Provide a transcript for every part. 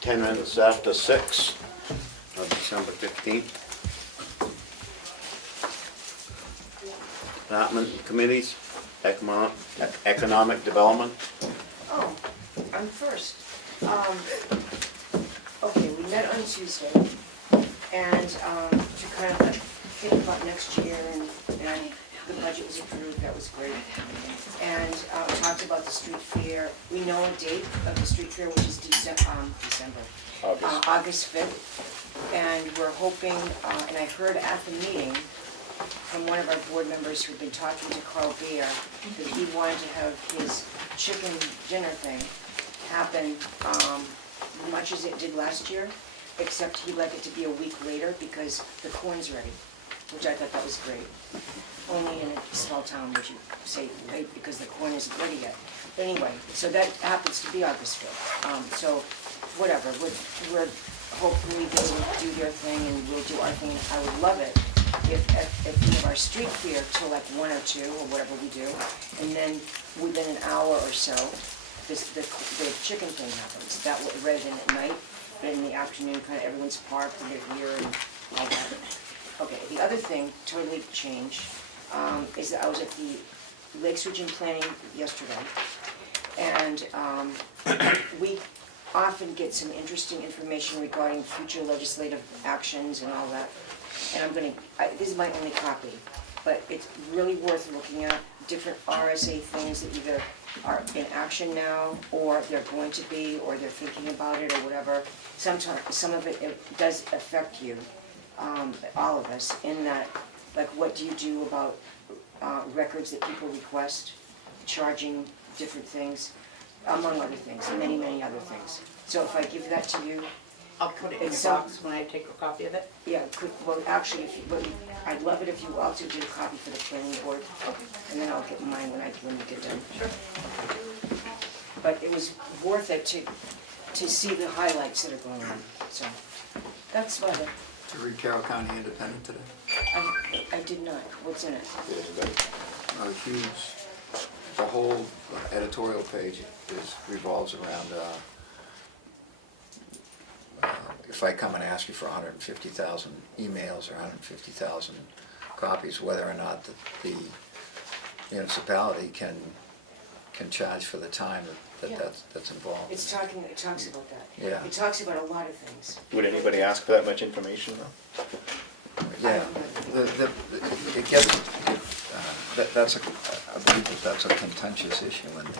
10 minutes after 6 of December 15th. Department and committees, economic development. Oh, I'm first. Okay, we met on Tuesday, and to kind of like think about next year, and the budget was approved, that was great. And talked about the street fair. We know a date of the street fair, which is August 5th. And we're hoping, and I heard at the meeting from one of our board members who'd been talking to Carl Beer, that he wanted to have his chicken dinner thing happen much as it did last year, except he'd like it to be a week later because the corn's ready, which I thought that was great. Only in a small town would you say wait because the corn isn't ready yet. But anyway, so that happens to be August 5th. So whatever, we're hopefully they will do their thing and we'll do our thing. I would love it if we have our street fair till like 1 or 2 or whatever we do, and then within an hour or so, the chicken thing happens. That way, rather than at night, but in the afternoon, kind of everyone's parked and they're here and all that. Okay, the other thing, totally changed, is that I was at the Lakes Region Planning yesterday, and we often get some interesting information regarding future legislative actions and all that. And this is my only copy, but it's really worth looking at different RSA things that either are in action now, or they're going to be, or they're thinking about it, or whatever. Sometimes, some of it does affect you, all of us, in that, like, what do you do about records that people request, charging different things, among other things, many, many other things. So if I give that to you, I'll put it in your box when I take a copy of it. yeah, well, actually, I'd love it if you also did a copy for the planning board, and then I'll get mine when we get done. Sure. But it was worth it to see the highlights that are going on, so, that's about it. To read Carroll County Independent today. I did not, what's in it? Huge, the whole editorial page revolves around if I come and ask you for 150,000 emails or 150,000 copies, whether or not the municipality can charge for the time that's involved. It talks about that. Yeah. It talks about a lot of things. Would anybody ask for that much information though? Yeah, it gets, that's I believe that's a contentious issue in the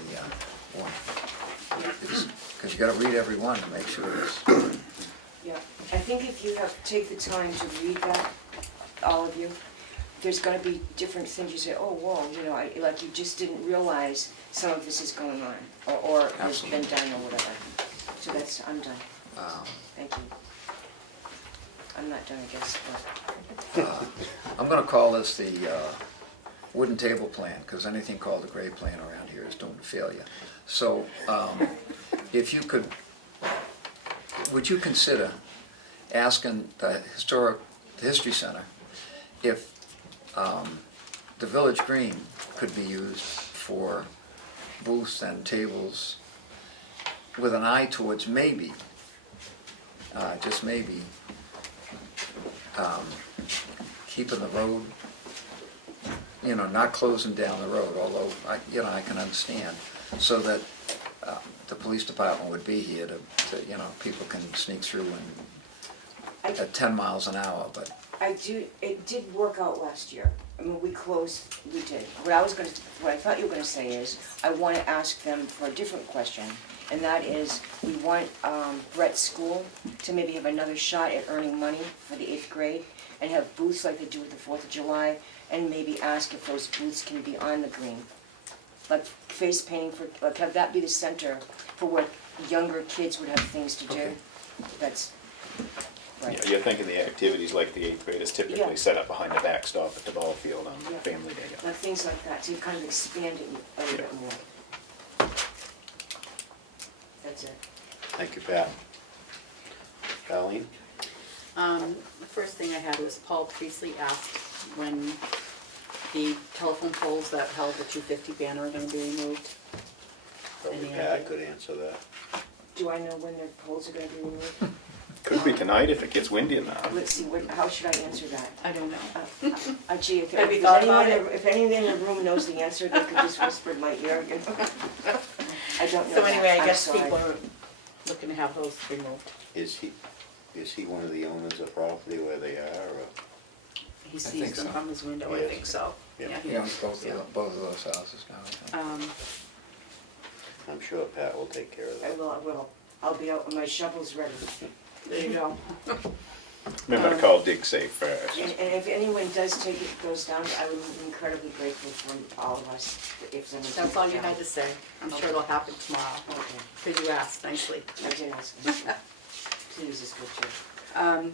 one. Because you got to read every one to make sure it's. Yeah, I think if you take the time to read that, all of you, there's going to be different things you say, oh, whoa, like you just didn't realize some of this is going on, or has been done or whatever. So I'm done. Thank you. I'm not done, I guess. I'm going to call this the wooden table plan, because anything called the gray plan around here is doomed to failure. So if you could, would you consider asking the History Center if the Village Green could be used for booths and tables with an eye towards maybe, just maybe, keeping the road, not closing down the road, although I can understand, so that the police department would be here to people can sneak through at 10 miles an hour, but. It did work out last year. I mean, we did. What I thought you were going to say is, I want to ask them for a different question, and that is, we want Brett's school to maybe have another shot at earning money for the 8th grade, and have booths like they do with the 4th of July, and maybe ask if those booths can be on the green. Like face painting, have that be the center for where younger kids would have things to do. Okay. That's right. Yeah, you're thinking the activities like the 8th graders typically Yeah. set up behind the backstop at the ball field on Yeah. Family Day. Like things like that, to kind of expand it a little bit more. That's it. Thank you, Pat. Colleen? The first thing I had was Paul Priestley asked when the telephone poles that held the 250 banner are going to be removed. Probably Any Pat idea? could answer that. Do I know when the poles are gonna be removed? Could be tonight if it gets windy enough. Let's see, how should I answer that? I don't know. Gee, if Have you if thought anyone, about it? if anyone in the room knows the answer, they could just whisper in my ear, you know? I don't know So that. anyway, I I'm guess sorry. people are looking to have those removed. Is he one of the owners of property where they are, or? He think sees them so. from his window, I Yes. think so. Yeah. He owns both Yeah. both of those houses now, I think. I'm sure Pat will take care of I that. will. I'll be out when my shovel's ready. There you go. Remember to call dig safe first. And if anyone goes down, I would be incredibly grateful from all of us if someone. That's all you had to say. I'm sure it'll happen tomorrow, Okay, because you asked nicely. I did ask. Please, is good too.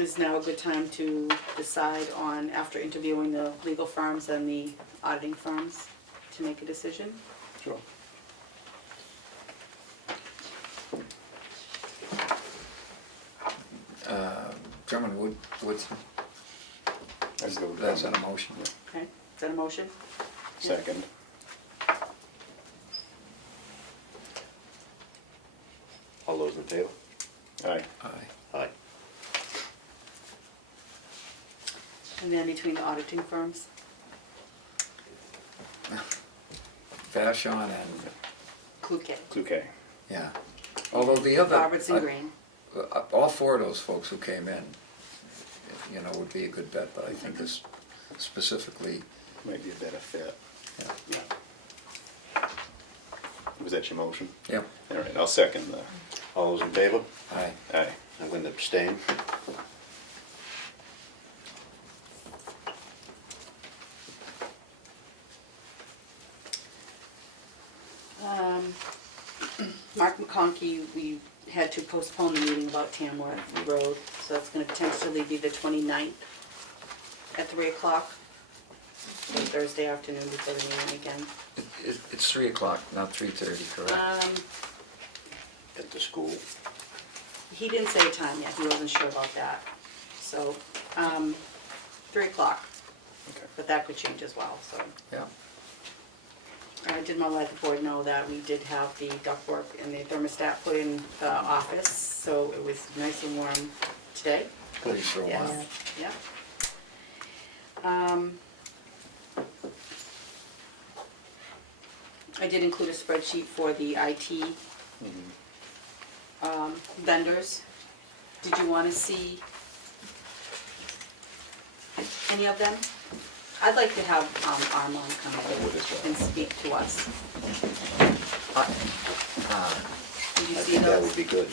Is now a good time to decide on, after interviewing the legal firms and the auditing firms, to make a decision? Sure. Chairman Woodson, I'd go with that's that. an motion. Okay, is that a motion? Second. All those in favor? Aye. Aye. Aye. And then between the auditing firms? Vashon and, Kluge. Kluke. yeah. Although the other. Roberts and Green. All four of those folks who came in, you know, would be a good bet, but I think this specifically, Might be a better fit. yeah. Yeah. Was that your motion? Yep, All right, I'll second the, All those in favor? aye. aye. I'm going to abstain. Mark McConkey, we had to postpone the meeting about Tamworth Road, so that's gonna potentially be the 29th at 3 o'clock, so Thursday afternoon before the meeting again. It's 3 o'clock, not 3:30, correct? At the school. He didn't say a time yet, he wasn't sure about that, so, 3 o'clock, Okay. but that could change as well, so. Yeah. I did want to let the board know that we did have the ductwork and the thermostat put in the office, so it was nice and warm today. Pretty sure Yes, one. yeah. I did include a spreadsheet for the IT vendors. Did you want to see any of them? I'd like to have Armand come I would as in well. and speak to us. Did you I see think that would those? be good.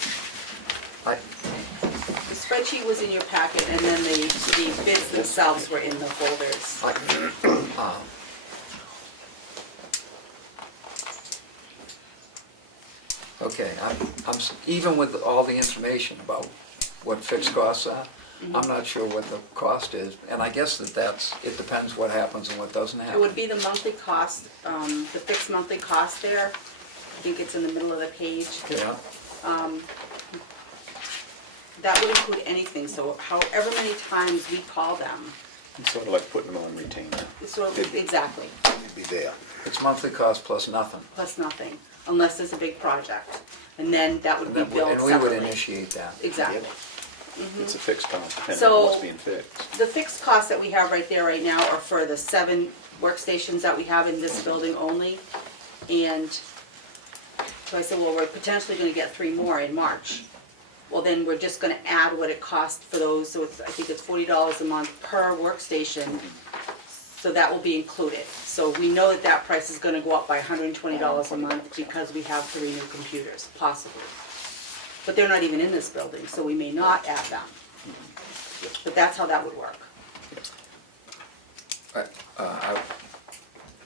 The spreadsheet was in your packet, and then the bids themselves were in the folders. Okay, even with all the information about what fixed costs are, I'm not sure what the cost is, and I guess it depends what happens and what doesn't happen. It would be the monthly cost, the fixed monthly cost there. I think it's in the middle of the page. Yeah, That would include anything, so however many times we call them, It's sort of like putting them on retainer. it's sort of, exactly, It'd be there. it's monthly cost plus nothing. plus nothing, unless there's a big project. And then that would And be then- billed and we would separately. initiate that. Exactly. It's a fixed cost, depending So- on what's being fixed. The fixed costs that we have right there right now are for the 7 workstations that we have in this building only. And so I said, well, we're potentially gonna get 3 more in March. Well, then we're just gonna add what it costs for those, so it's, I think it's $40 a month per workstation. So that will be included. So we know that that price is gonna go up by $120 a month because we have 3 new computers, possibly. But they're not even in this building, so we may not add them. But that's how that would work.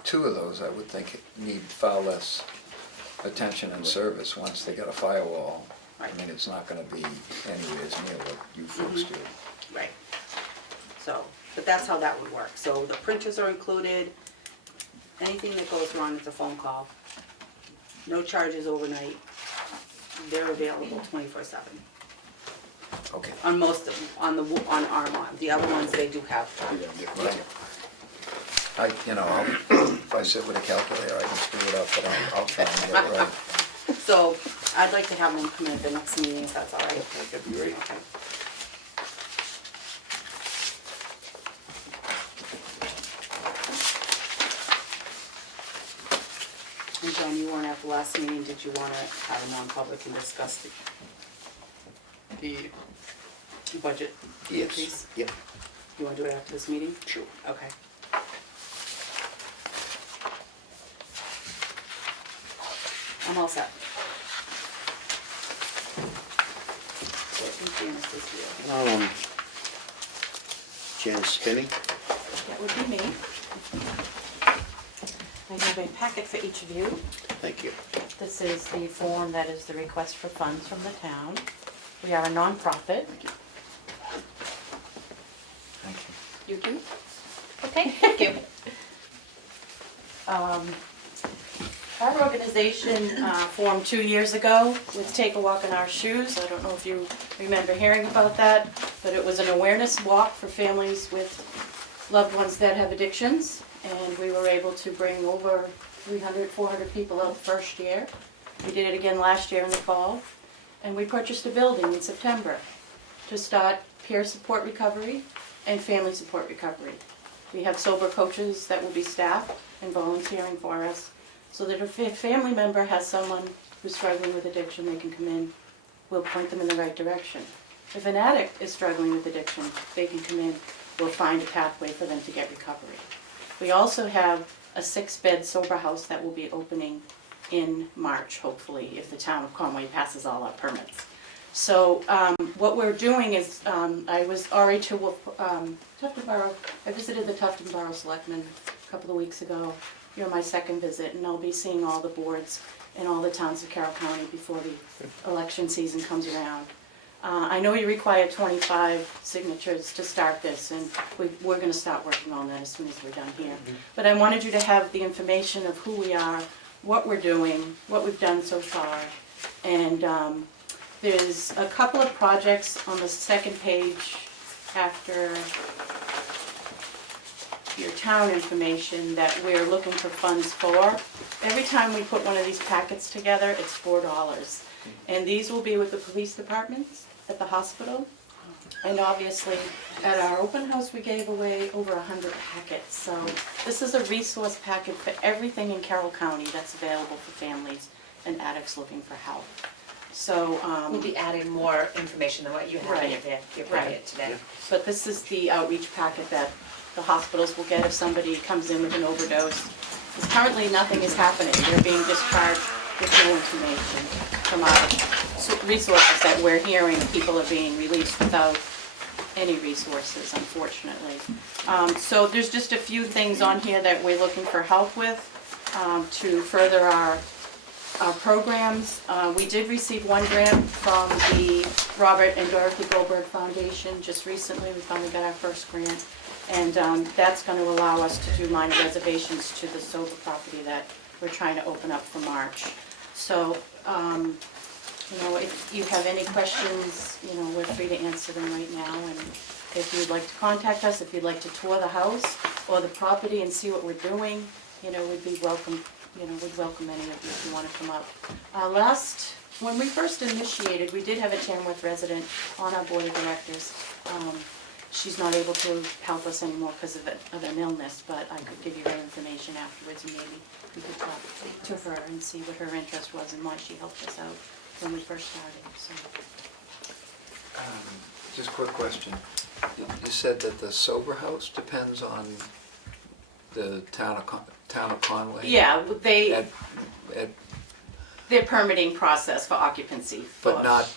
Two of those, I would think, need far less attention and service once they get a firewall. I Right. mean, it's not gonna be anywhere near what you folks do. Right. So, but that's how that would work. So the printers are included. Anything that goes wrong, it's a phone call. No charges overnight. They're available 24/7 Okay. on most of them, on Armand. The other ones, they do have Yeah, charges. different. If I sit with a calculator, I can screw it up, but I'll try and get it right. So I'd like to have them come in at the next meeting, if that's all right. That'd be great. Okay. And John, you weren't at the last meeting, did you want to have a non-public and discuss the budget increase? Yep, You want to do it after this meeting? sure. Okay. I'm all set. So I think Janice is here. Janice Spinney? That would be me. I have a packet for each of you. Thank you. This is the form that is the request for funds from the town. We are a nonprofit. Thank you. You do? Okay, thank you. Our organization formed 2 years ago with Take a Walk in Our Shoes. I don't know if you remember hearing about that, but it was an awareness walk for families with loved ones that have addictions. And we were able to bring over 300, 400 people out the first year. We did it again last year in the fall. And we purchased a building in September to start peer support recovery and family support recovery. We have sober coaches that will be staffed and volunteering for us, so that if a family member has someone who's struggling with addiction, they can come in, we'll point them in the right direction. If an addict is struggling with addiction, they can come in, we'll find a pathway for them to get recovery. We also have a 6-bed sober house that will be opening in March, hopefully, if the town of Comeau passes all our permits. So what we're doing is, I was already to Tufton Borough, I visited the Tufton Borough Selectmen a couple of weeks ago. You're my second visit, and I'll be seeing all the boards in all the towns of Carroll County before the election season comes around. I know you require 25 signatures to start this, and we're going to start working on that as soon as we're done here. But I wanted you to have the information of who we are, what we're doing, what we've done so far, and there's a couple of projects on the second page after your town information that we're looking for funds for. Every time we put one of these packets together, it's $4. And these will be with the police departments, at the hospital, and obviously at our open house we gave away over 100 packets. So this is a resource packet for everything in Carroll County that's available for families and addicts looking for help. So, We'll be adding more information than what you have in your packet today. but this is the outreach packet that the hospitals will get if somebody comes in with an overdose. Because currently nothing is happening. They're being discharged with no information from our resources that we're hearing. People are being released without any resources, unfortunately. So there's just a few things on here that we're looking for help with to further our programs. We did receive one grant from the Robert and Dorothy Goldberg Foundation just recently. We finally got our first grant. And that's going to allow us to do minor reservations to the sober property that we're trying to open up for March. So, if you have any questions, we're free to answer them right now. And if you'd like to contact us, if you'd like to tour the house or the property and see what we're doing, we'd be welcome. We'd welcome any of you if you want to come up. When we first initiated, we did have a Tamworth resident on our board of directors. She's not able to help us anymore because of an illness, but I could give you her information afterwards, and maybe we could talk to her and see what her interest was and why she helped us out when we first started. So. Just a quick question. You said that the sober house depends on the town of Conway? Yeah, At their permitting process for occupancy. But not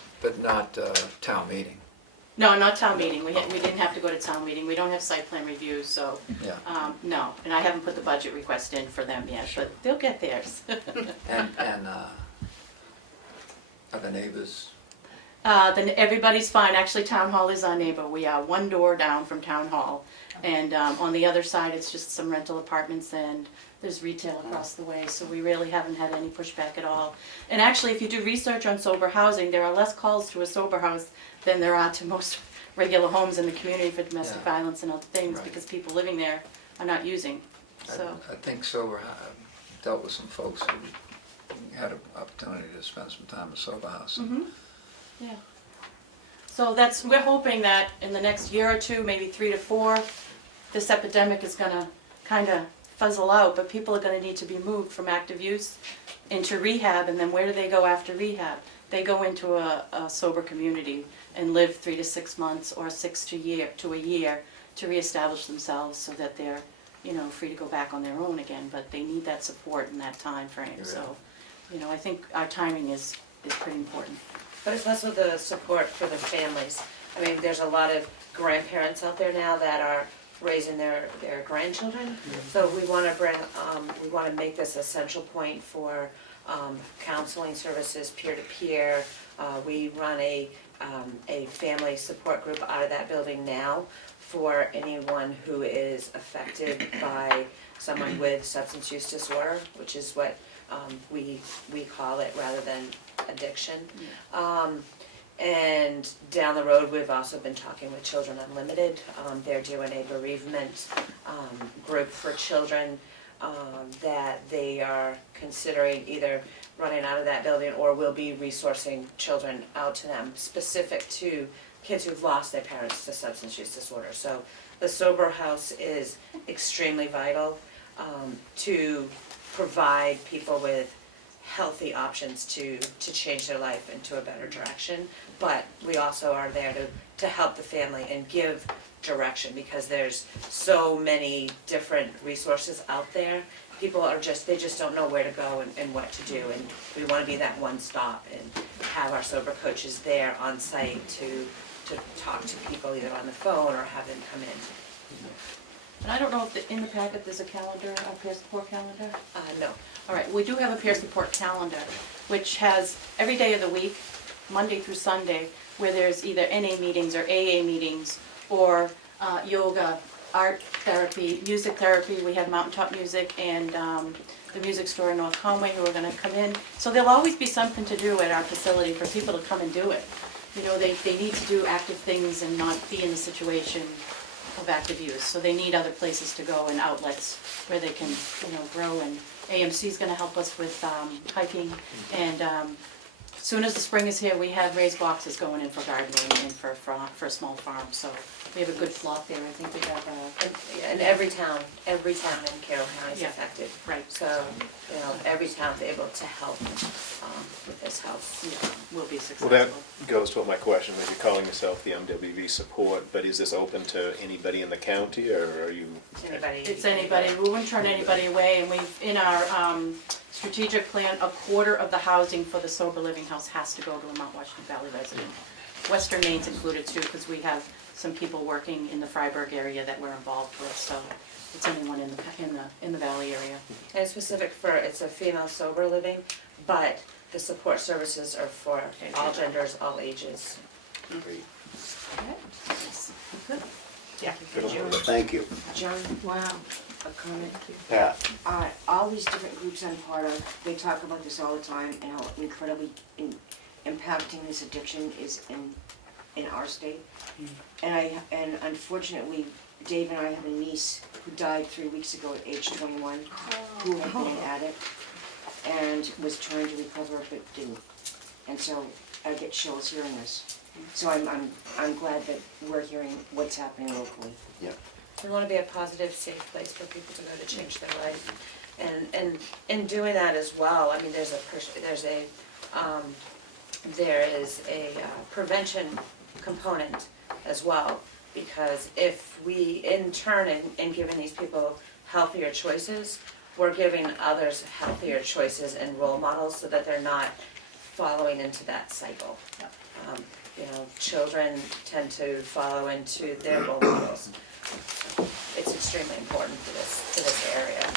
town meeting? No, not town meeting. We didn't have to go to town meeting. We don't have site plan reviews, so, Yeah. no. And I haven't put the budget request in for them yet, but they'll get theirs. And are the neighbors? Then everybody's fine. Actually, Town Hall is our neighbor. We are one door down from Town Hall. And on the other side, it's just some rental apartments and there's retail across the way. So we really haven't had any pushback at all. And actually, if you do research on sober housing, there are less calls to a sober house than there are to most regular homes in the community for domestic Yeah. violence and other things, Right. because people living there are not using. So, I think sober, I've dealt with some folks who had an opportunity to spend some time at Sober House. Yeah. So we're hoping that in the next year or two, maybe 3 to 4, this epidemic is gonna kinda fizzle out, but people are gonna need to be moved from active use into rehab, and then where do they go after rehab? They go into a sober community and live 3 to 6 months or 6 to a year to reestablish themselves so that they're, free to go back on their own again, but they need that support in that time frame. So, I think our timing is pretty important. But it's also the support for the families. I mean, there's a lot of grandparents out there now that are raising their grandchildren. So we want to make this a central point for counseling services, peer-to-peer. We run a family support group out of that building now for anyone who is affected by someone with substance use disorder, which is what we call it rather than addiction. And down the road, we've also been talking with Children Unlimited. They're doing a bereavement group for children that they are considering either running out of that building or will be resourcing children out to them, specific to kids who've lost their parents to substance use disorder. So the Sober House is extremely vital to provide people with healthy options to change their life into a better direction. But we also are there to help the family and give direction, because there's so many different resources out there. People they just don't know where to go and what to do, and we want to be that one stop and have our sober coaches there on site to talk to people either on the phone or have them come in. And I don't know if in the packet there's a calendar, a peer support calendar? No. All right, we do have a peer support calendar, which has every day of the week, Monday through Sunday, where there's either NA meetings or AA meetings, or yoga, art therapy, music therapy. We have Mountaintop Music and the music store in North Conway who are gonna come in. So there'll always be something to do at our facility for people to come and do it. They need to do active things and not be in the situation of active use. So they need other places to go and outlets where they can, grow. And AMC's gonna help us with hiking. And as soon as the spring is here, we have raised boxes going in for gardening and for a small farm. So we have a good plot there. I think we have And every town in Carroll County is Yeah. affected. right. So, every town's able to help with this house. Yeah, we'll be Well, successful. that goes to what my question was. You're calling yourself the MWV support, but is this open to anybody in the county, or are you? Anybody? It's anybody, we wouldn't turn anybody away, and we've, in our strategic plan, a quarter of the housing for the sober living house has to go to a Mount Washington Valley resident. Western Maine's included too, because we have some people working in the Freiburg area that we're involved with, so it's anyone in the valley area. And it's a female sober living, but the support services are for all genders, all ages. Great. Good. Yeah. Thank you. John, Wow. a comment. Pat? All these different groups I'm part of, they talk about this all the time and how incredibly impacting this addiction is in our state. And unfortunately, Dave and I have a niece who died 3 weeks ago at age 21, who had been an addict and was trying to recover but didn't. And so I get chills hearing this. So I'm glad that we're hearing what's happening locally. Yeah. We want to be a positive, safe place for people to go to change their life. And in doing that as well, I mean, there is a prevention component as well, because if we, in turn, in giving these people healthier choices, we're giving others healthier choices and role models so that they're not following into that cycle. Children tend to follow into their role models. It's extremely important to this area.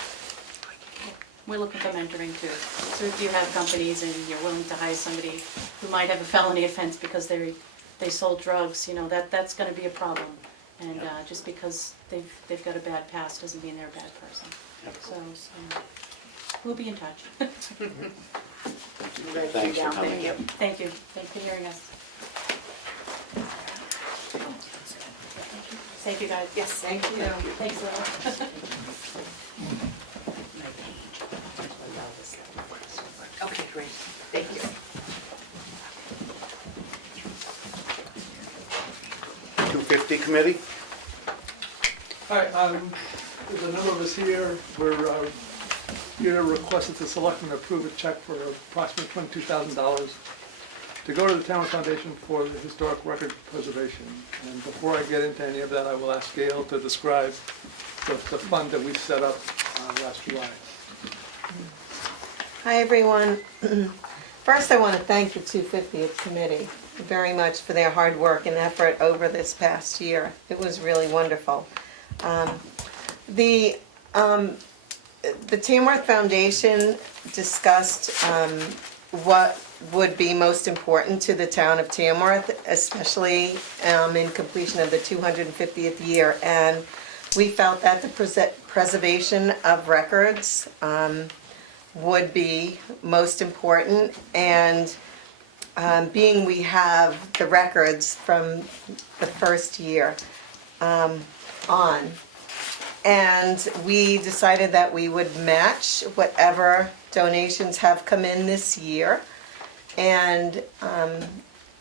We're looking for mentoring too. So if you have companies and you're willing to hire somebody who might have a felony offense because they sold drugs, that's gonna be a problem. And just because they've got a bad past doesn't mean they're a bad person. So we'll be in touch. Thanks for coming. Thank you. Thanks for hearing us. Thank you, guys. Yes, thank you. Thanks, Lil. Okay. Great, thank you. 250 committee? Hi, there's a number of us here. We're here to request that the selectmen approve a check for approximately $22,000 to go to the Tamworth Foundation for the Historic Record Preservation. And before I get into any of that, I will ask Gail to describe the fund that we set up last July. Hi, everyone. First, I want to thank the 250th Committee very much for their hard work and effort over this past year. It was really wonderful. The Tamworth Foundation discussed what would be most important to the town of Tamworth, especially in completion of the 250th year. And we felt that the preservation of records would be most important, and being we have the records from the first year on. And we decided that we would match whatever donations have come in this year. And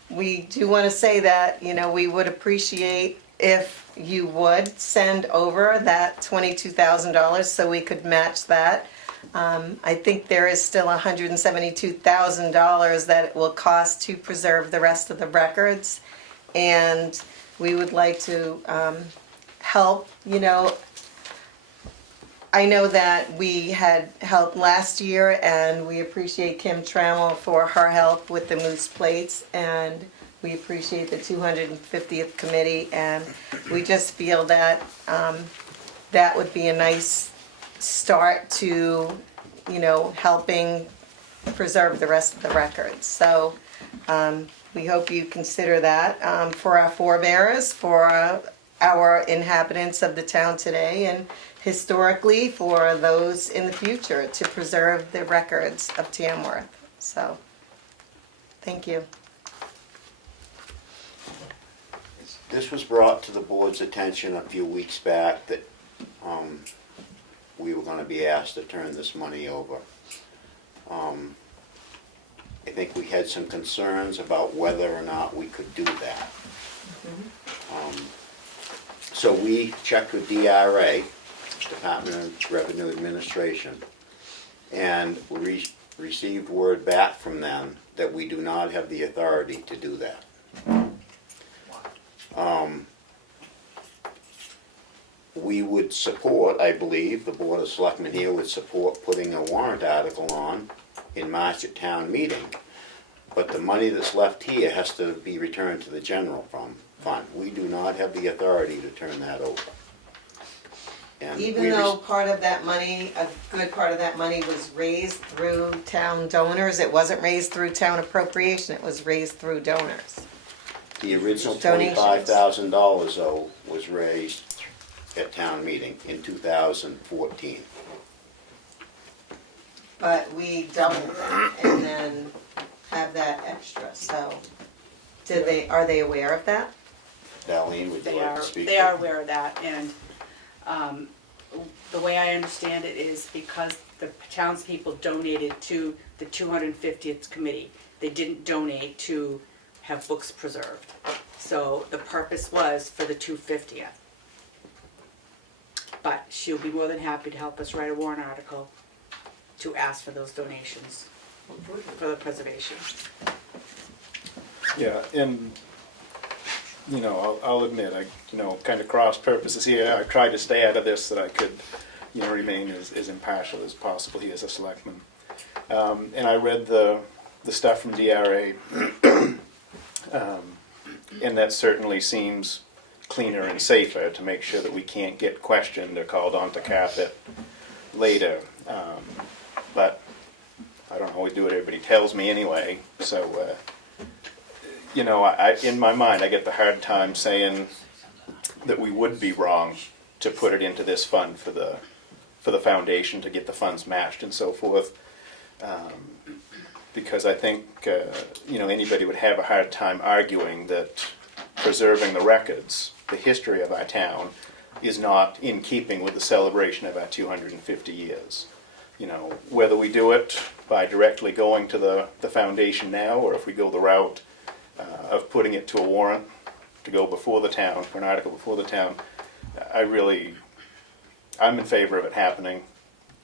we do want to say that, you know, we would appreciate if you would send over that $22,000 so we could match that. I think there is still $172,000 that it will cost to preserve the rest of the records. And we would like to help, you know. I know that we had help last year, and we appreciate Kim Trammell for her help with the moose plates, and we appreciate the 250th Committee, and we just feel that that would be a nice start to, you know, helping preserve the rest of the records. So we hope you consider that for our forebearers, for our inhabitants of the town today, and historically for those in the future, to preserve the records of Tamworth. So, thank you. This was brought to the board's attention a few weeks back that we were going to be asked to turn this money over. I think we had some concerns about whether or not we could do that. So we checked with DRA, Department of Revenue Administration, and we received word back from them that we do not have the authority to do that. We would support, I believe, the Board of Selectmen here would support putting a warrant article on in March at town meeting, but the money that's left here has to be returned to the general fund. We do not have the authority to turn that over. And Even we though part of that money, a good part of that money was raised through town donors, it wasn't raised through town appropriation, it was raised through donors. The original Donations. $25,000 though was raised at town meeting in 2014. But we doubled it and then have that extra, so are they aware of that? Darlene, would you They like are, to speak? they are aware of that, and the way I understand it is because the townspeople donated to the 250th Committee. They didn't donate to have books preserved. So the purpose was for the 250th. But she'll be more than happy to help us write a warrant article to ask for those donations for the preservation. Yeah, and, you know, I'll admit, I, you know, kind of cross purposes here. I tried to stay out of this so that I could, you know, remain as impartial as possible here as a selectman. And I read the stuff from DRA, and that certainly seems cleaner and safer to make sure that we can't get questioned or called on to carpet later. But I don't always do what everybody tells me anyway, so you know, in my mind, I get the hard time saying that we would be wrong to put it into this fund for the foundation to get the funds matched and so forth, because I think you know, anybody would have a hard time arguing that preserving the records, the history of our town, is not in keeping with the celebration of our 250 years. You know, whether we do it by directly going to the foundation now, or if we go the route of putting it to a warrant to go before the town, for an article before the town. I'm in favor of it happening.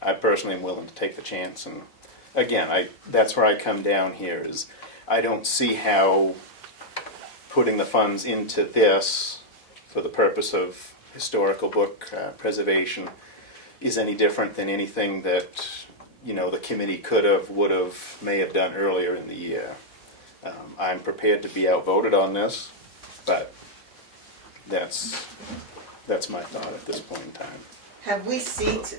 I personally am willing to take the chance, and again, that's where I come down here, is I don't see how putting the funds into this for the purpose of historical book preservation is any different than anything that, you know, the committee could have, would have, may have done earlier in the year. I'm prepared to be outvoted on this, but that's my thought at this point in time. Have we sought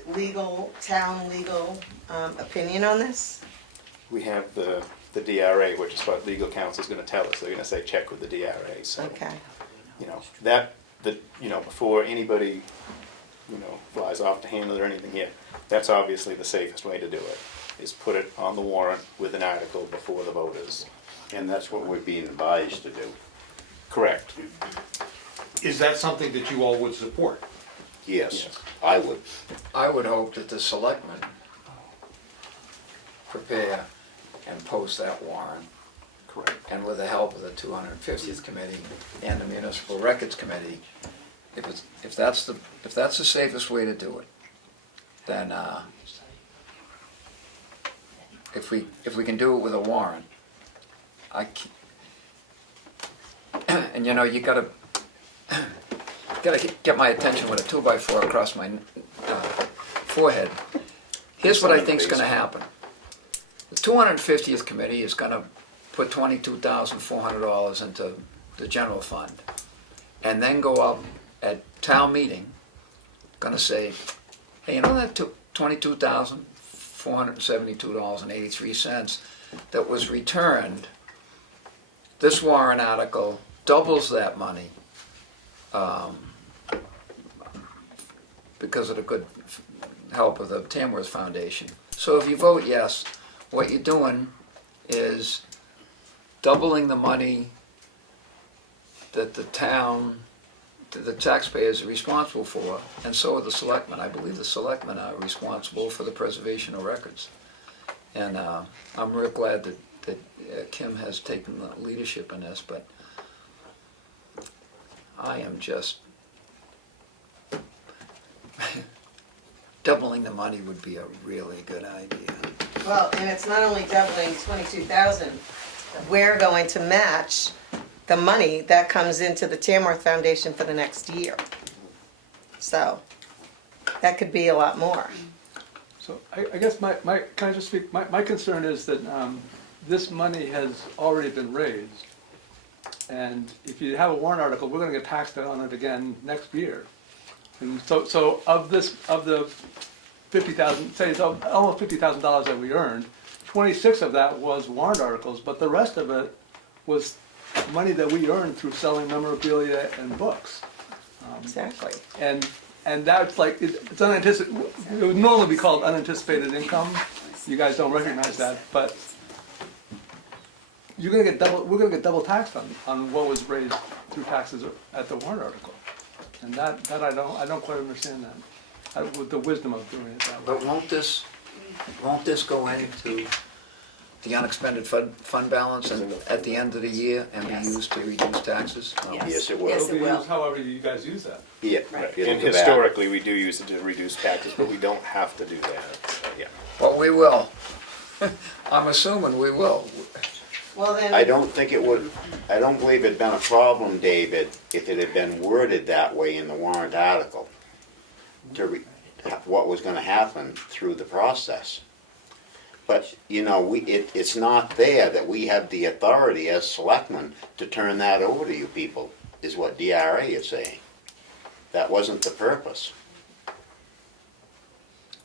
town legal opinion on this? We have the DRA, which is what legal counsel is going to tell us. They're going to say check with the DRA. So, Okay. you know, before anybody, you know, flies off the handle or anything here, that's obviously the safest way to do it, is put it on the warrant with an article before the voters. And that's what we're being advised to do. Correct. Is that something that you all would support? Yes, Yes. I would. I would hope that the selectmen prepare and post that warrant, Correct. and with the help of the 250th committee and the municipal records committee, if that's the safest way to do it, then if we can do it with a warrant, and you know, you gotta get my attention with a 2x4 across my forehead. Here's what I think's gonna happen. The 250th committee is gonna put $22,400 into the general fund, and then go up at town meeting, gonna say, hey, you know that $22,472.83 that was returned, this warrant article doubles that money because of the good help of the Tamworth Foundation. So if you vote yes, what you're doing is doubling the money that the town, the taxpayers are responsible for, and so are the selectmen. I believe the selectmen are responsible for the preservation of records. And I'm real glad that Kim has taken the leadership in this, but I am just, doubling the money would be a really good idea. Well, and it's not only doubling 22,000, we're going to match the money that comes into the Tamworth Foundation for the next year. So, that could be a lot more. So I guess can I just speak, my concern is that this money has already been raised. And if you have a warrant article, we're gonna get taxed on it again next year. And so of the 50,000, say it's almost $50,000 that we earned, 26 of that was warrant articles, but the rest of it was money that we earned through selling memorabilia and books. Exactly. And that's like, it's unanticipated, it would normally be called unanticipated income. You guys don't recognize that, but we're gonna get double taxed on what was raised through taxes at the warrant article. And that I don't quite understand that, with the wisdom of doing it that way. But won't this go into the unexpended fund balance at the end of the year and be used to reduce taxes? Yes, it will. Yes, It'll be it will. used however you guys use that. Yeah. Right. it'll And go back. historically, we do use it to reduce taxes, but we don't have to do that. Yeah. Well, we will. I'm assuming we will. Well then. I don't believe it'd been a problem, David, if it had been worded that way in the warrant article, what was gonna happen through the process. But, you know, it's not there that we have the authority as selectmen to turn that over to you people, is what DRA is saying. That wasn't the purpose.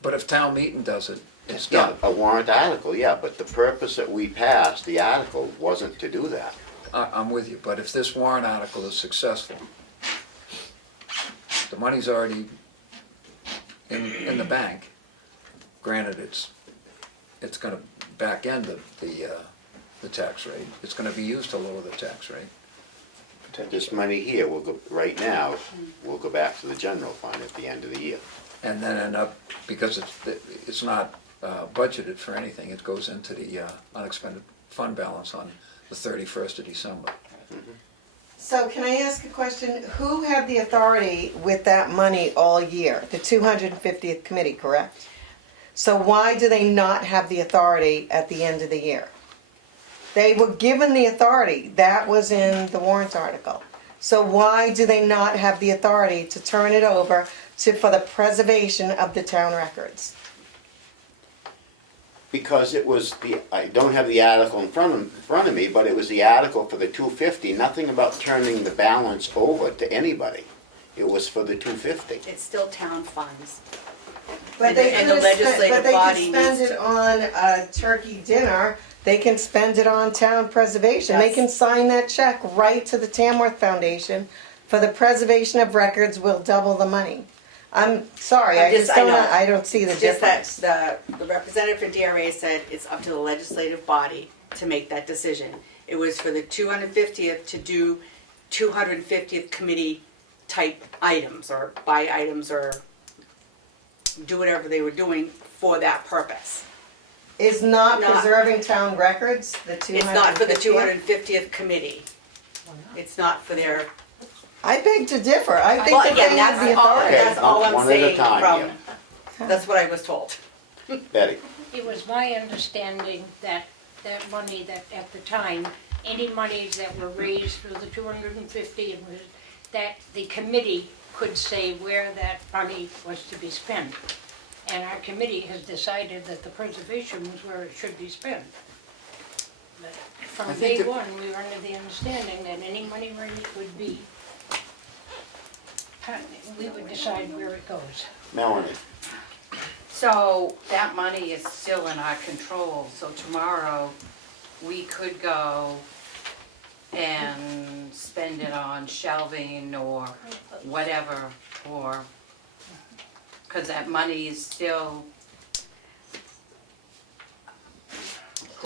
But if town meeting does it, it's Yeah, done. a warrant article, yeah, but the purpose that we passed, the article, wasn't to do that. I'm with you, but if this warrant article is successful, the money's already in the bank. Granted, it's gonna back end the tax rate. It's gonna be used to lower the tax rate. This money here will go, right now, will go back to the general fund at the end of the year. And then end up, because it's not budgeted for anything. It goes into the unexpended fund balance on the 31st of December. So can I ask a question? Who had the authority with that money all year? The 250th committee, correct? So why do they not have the authority at the end of the year? They were given the authority. That was in the warrant article. So why do they not have the authority to turn it over for the preservation of the town records? Because it was I don't have the article in front of me, but it was the article for the 250, nothing about turning the balance over to anybody. It was for the 250. It's still town funds. But they And the could legislative body spend needs it on a turkey dinner. They can spend it on town preservation. They can sign that check right to the Tamworth Foundation for the preservation of records. We'll double the money. I'm sorry, I know. I don't see the It's just that difference. the representative for DRA said it's up to the legislative body to make that decision. It was for the 250th to do 250th committee type items, or buy items, or do whatever they were doing for that purpose. Is not Not- preserving town records the 250th? It's not for the 250th committee. It's not for their, I beg to differ. I think well, that again, they have the that's all, authority. that's all one I'm at a saying time, from, that's what I was told. Betty? It was my understanding that that money, that at the time, any monies that were raised for the 250, and that the committee could say where that money was to be spent. And our committee has decided that the preservation was where it should be spent. But I from think day that- one, we were under the understanding that any money raised would be, we would decide where it goes. Melanie? So that money is still in our control, so tomorrow we could go and spend it on shelving or whatever, or, because that money is still.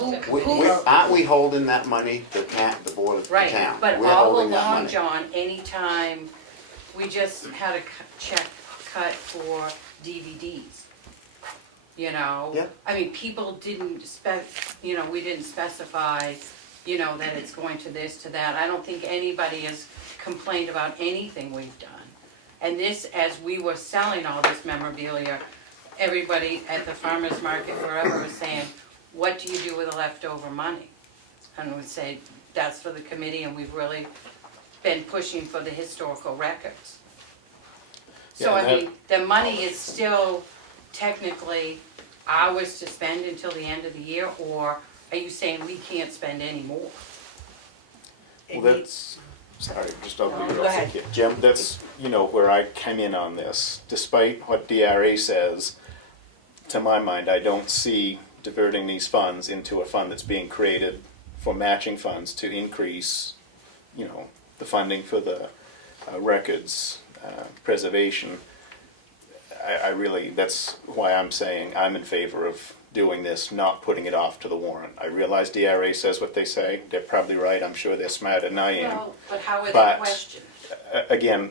Aren't we holding that money, the board of the Right, town? but We're all holding that along, money. John, anytime, we just had a check cut for DVDs. You know? Yeah. I mean, people didn't we didn't specify, that it's going to this, to that. I don't think anybody has complained about anything we've done. And this, as we were selling all this memorabilia, everybody at the farmer's market, wherever, was saying, what do you do with the leftover money? And we say, that's for the committee, and we've really been pushing for the historical records. So, Yeah, I and mean, the money is still technically ours to spend until the end of the year, or are you saying we can't spend any more? Well, that's, sorry, just I'll leave it Go off ahead. here. Jim, that's, where I come in on this. Despite what DRA says, to my mind, I don't see diverting these funds into a fund that's being created for matching funds to increase, the funding for the records preservation. I really, that's why I'm saying I'm in favor of doing this, not putting it off to the warrant. I realize DRA says what they say. They're probably right. I'm sure they're smarter than I am. Well, but how are they But- questioned? Again,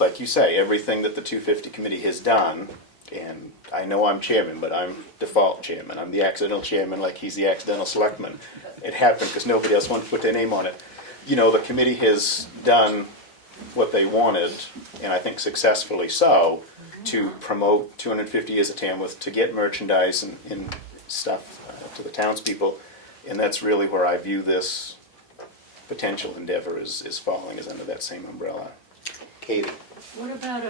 like you say, everything that the 250 committee has done, and I know I'm chairman, but I'm default chairman. I'm the accidental chairman, like he's the accidental selectman. It happened because nobody else wanted to put their name on it. The committee has done what they wanted, and I think successfully so, to promote 250 years of Tamworth, to get merchandise and stuff to the townspeople, and that's really where I view this potential endeavor is falling, is under that same umbrella. Katie? What about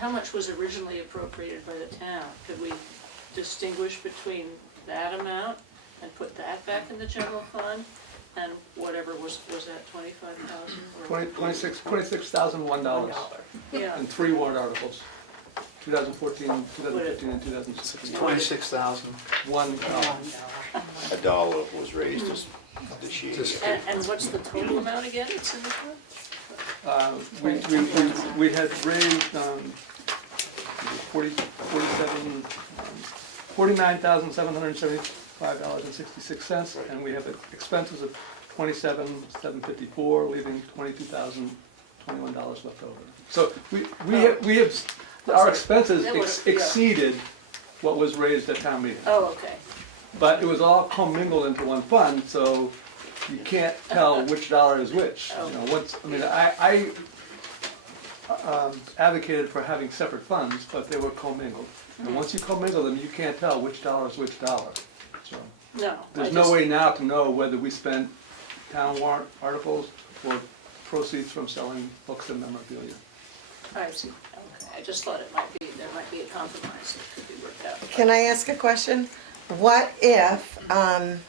how much was originally appropriated by the town? Could we distinguish between that amount and put that back in the general fund? And whatever was that 25,000? $26,001 Yeah, and 3 warrant articles, 2014, 2015, and 2016. 26,000. $1 was raised this year. and what's the total amount again that's in the fund? We had raised $49,775.66, and we have expenses of $27,754, leaving $22,021 left over. So we have, our expenses That was- exceeded what was raised at town meeting. Oh, okay. But it was all commingled into one fund, so you can't tell which dollar is which. You know, once, I mean, I advocated for having separate funds, but they were commingled. And once you commingle them, you can't tell which dollar is which dollar. So No. there's no way now to know whether we spent town warrant articles or proceeds from selling books and memorabilia. I see, okay, I just thought there might be a compromise that could be worked out. Can I ask a question? What if, and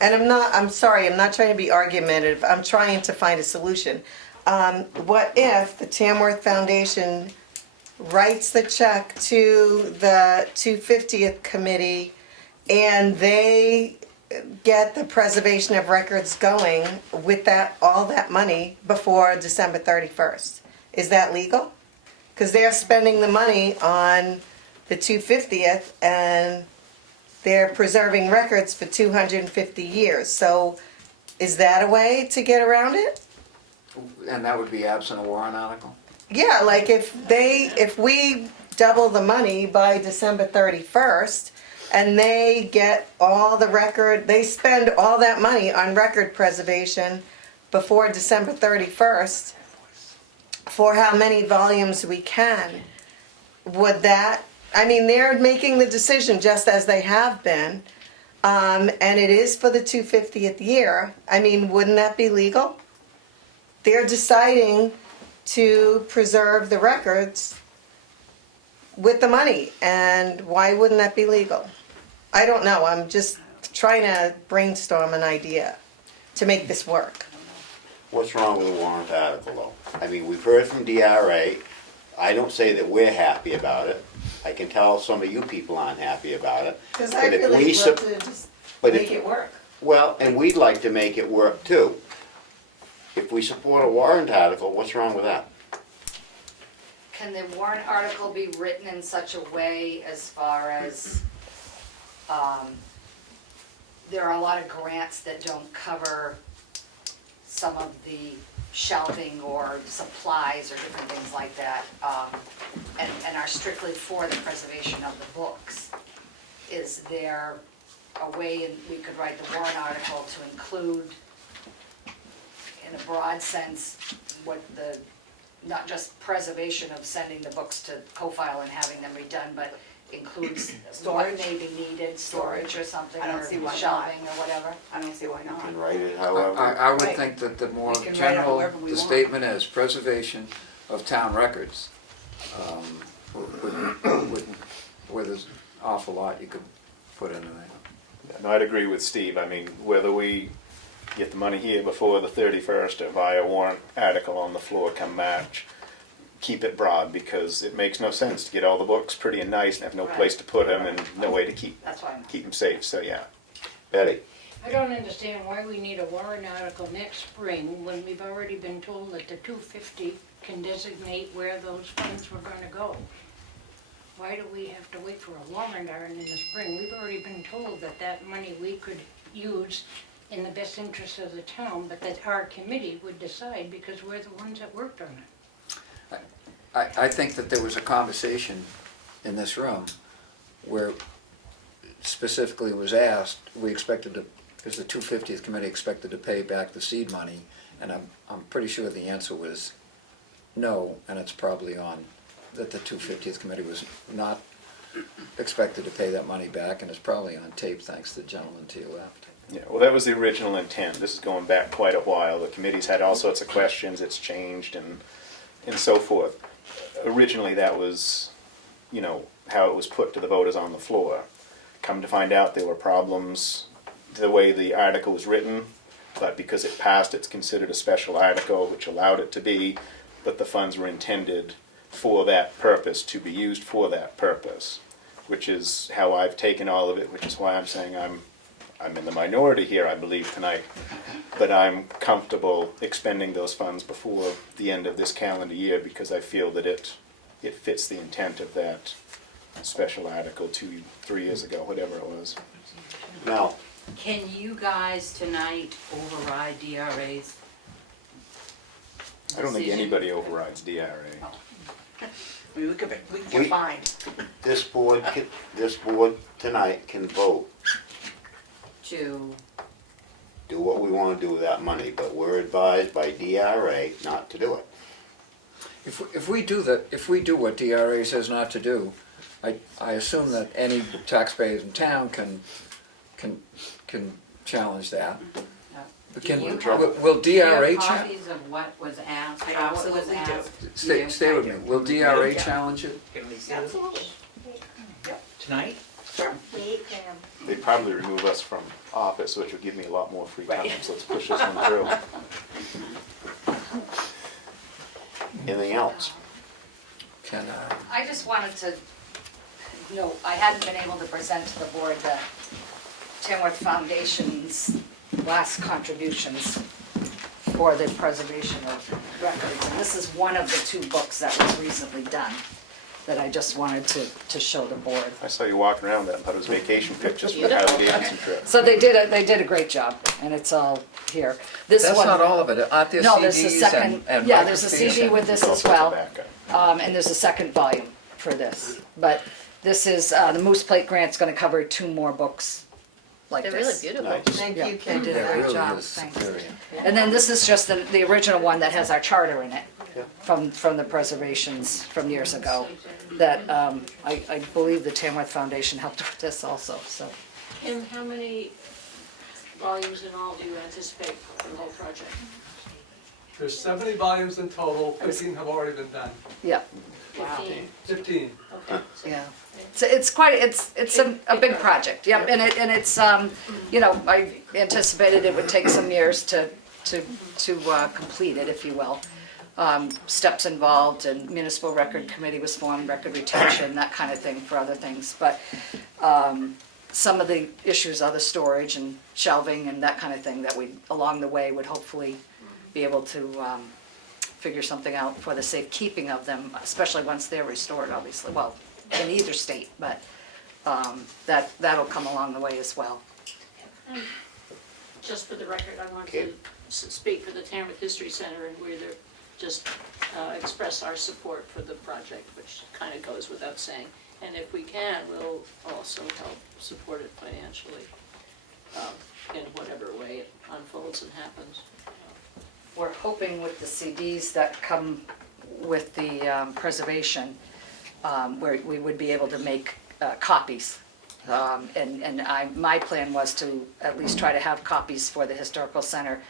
I'm sorry, I'm not trying to be argumentative, I'm trying to find a solution. What if the Tamworth Foundation writes the check to the 250th committee and they get the preservation of records going with that, all that money before December 31st? Is that legal? Because they're spending the money on the 250th and they're preserving records for 250 years. So is that a way to get around it? And that would be absent a warrant article? Yeah, like if we double the money by December 31st and they get all the record, they spend all that money on record preservation before December 31st for how many volumes we can, would that, I mean, they're making the decision just as they have been, and it is for the 250th year. I mean, wouldn't that be legal? They're deciding to preserve the records with the money, and why wouldn't that be legal? I don't know, I'm just trying to brainstorm an idea to make this work. What's wrong with a warrant article though? I mean, we've heard from DRA, I don't say that we're happy about it. I can tell some of you people aren't happy about it. Because I But if really we love sup- to just but make if- it work. Well, and we'd like to make it work too. If we support a warrant article, what's wrong with that? Can the warrant article be written in such a way as far as, there are a lot of grants that don't cover some of the shelving or supplies or different things like that, and are strictly for the preservation of the books. Is there a way we could write the warrant article to include, in a broad sense, what the, not just preservation of sending the books to co-file and having them redone, but includes what Storage? may be needed, storage or something, I don't or see why not. shelving or whatever? I don't see why not. And write it however. I would Right. think that the more We can write it general however we the want. statement is, preservation of town records, where there's an awful lot you could put into that. And I'd agree with Steve. I mean, whether we get the money here before the 31st or via warrant article on the floor come March, keep it broad, because it makes no sense to get all the books pretty and nice and have no place to put them and no way to keep That's why I'm. them safe. So yeah. Betty? I don't understand why we need a warrant article next spring when we've already been told that the 250 can designate where those funds were gonna go. Why do we have to wait for a warrant article in the spring? We've already been told that that money we could use in the best interest of the town, but that our committee would decide because we're the ones that worked on it. I think that there was a conversation in this room where specifically was asked, we expected to, because the 250th committee expected to pay back the seed money, and I'm pretty sure the answer was no, and it's probably on, that the 250th committee was not expected to pay that money back, and it's probably on tape, thanks to the gentleman to your left. Yeah, well, that was the original intent. This is going back quite a while. The committee's had all sorts of questions. It's changed and so forth. Originally, that was, you know, how it was put to the voters on the floor. Come to find out, there were problems the way the article was written, but because it passed, it's considered a special article, which allowed it to be, but the funds were intended for that purpose, to be used for that purpose, which is how I've taken all of it, which is why I'm saying I'm in the minority here, I believe, tonight, but I'm comfortable expending those funds before the end of this calendar year because I feel that it fits the intent of that special article 2-3 years ago, whatever it was. Now, Can you guys tonight override DRA's? I don't think decision? anybody overrides DRA. I mean, we can find. This board tonight can vote, To, do what we wanna do with that money, but we're advised by DRA not to do it. If we do what DRA says not to do, I assume that any taxpayers in town can challenge that. But do you will do you have DRA copies of what was asked, I how it was absolutely do. asked? stay with me? Will DRA challenge it? Absolutely. Tonight? They probably remove us from office, which would give me a lot more free time, Right. so let's push this one through. Anything else? Can I just wanted to note, I hadn't been able to present to the board the Tamworth Foundation's last contributions for the preservation of records. And this is one of the two books that was recently done that I just wanted to show the board. I saw you walking around that, and thought it was vacation pictures for the Harley Davidson trip. So they did a great job, and it's all here. This That's one, not all of it, aren't there no, there's a CDs second, and yeah, there's a microfiche CD and- with this It's as also well. tobacco. And there's a second volume for this. But this is, the Moose Plate Grant's gonna cover 2 more books like They're this. really beautiful. Nice. Thank Yeah, you, they Ken. did a It great really job, is thanks. superior. And then this is just the original one that has our charter in it, from the preservations from years ago, that I believe the Tamworth Foundation helped with this also, so. And how many volumes in all do you anticipate for the whole project? There's 70 volumes in total, 15 have already been done. Yeah, 15? 15. Okay. yeah. So it's quite, it's a big project, yep, and it's, you know, I anticipated it would take some years to complete it, if you will. Steps involved, and municipal record committee was formed, record retention, that kind of thing for other things, but some of the issues are the storage and shelving and that kind of thing that we, along the way, would hopefully be able to figure something out for the safekeeping of them, especially once they're restored, obviously, well, in either state, but that'll come along the way as well. Just for the record, I want Okay. to speak for the Tamworth History Center, and we're there, just express our support for the project, which kind of goes without saying. And if we can, we'll also help support it financially in whatever way it unfolds and happens. We're hoping with the CDs that come with the preservation, where we would be able to make copies. My plan was to at least try to have copies for the historical center,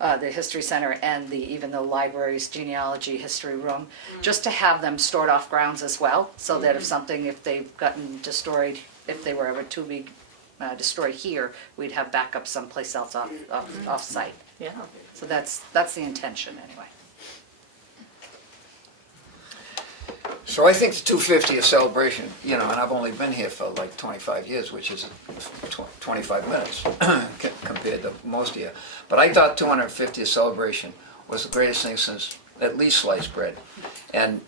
the history center, and even the library's genealogy history room, just to have them stored off grounds as well, so that if they've gotten destroyed, if they were ever to be destroyed here, we'd have backup someplace else off-site. Yeah. So that's the intention, anyway. So I think the 250th celebration, you know, and I've only been here for like 25 years, which is 25 minutes compared to most of you. But I thought 250th celebration was the greatest thing since at least sliced bread. And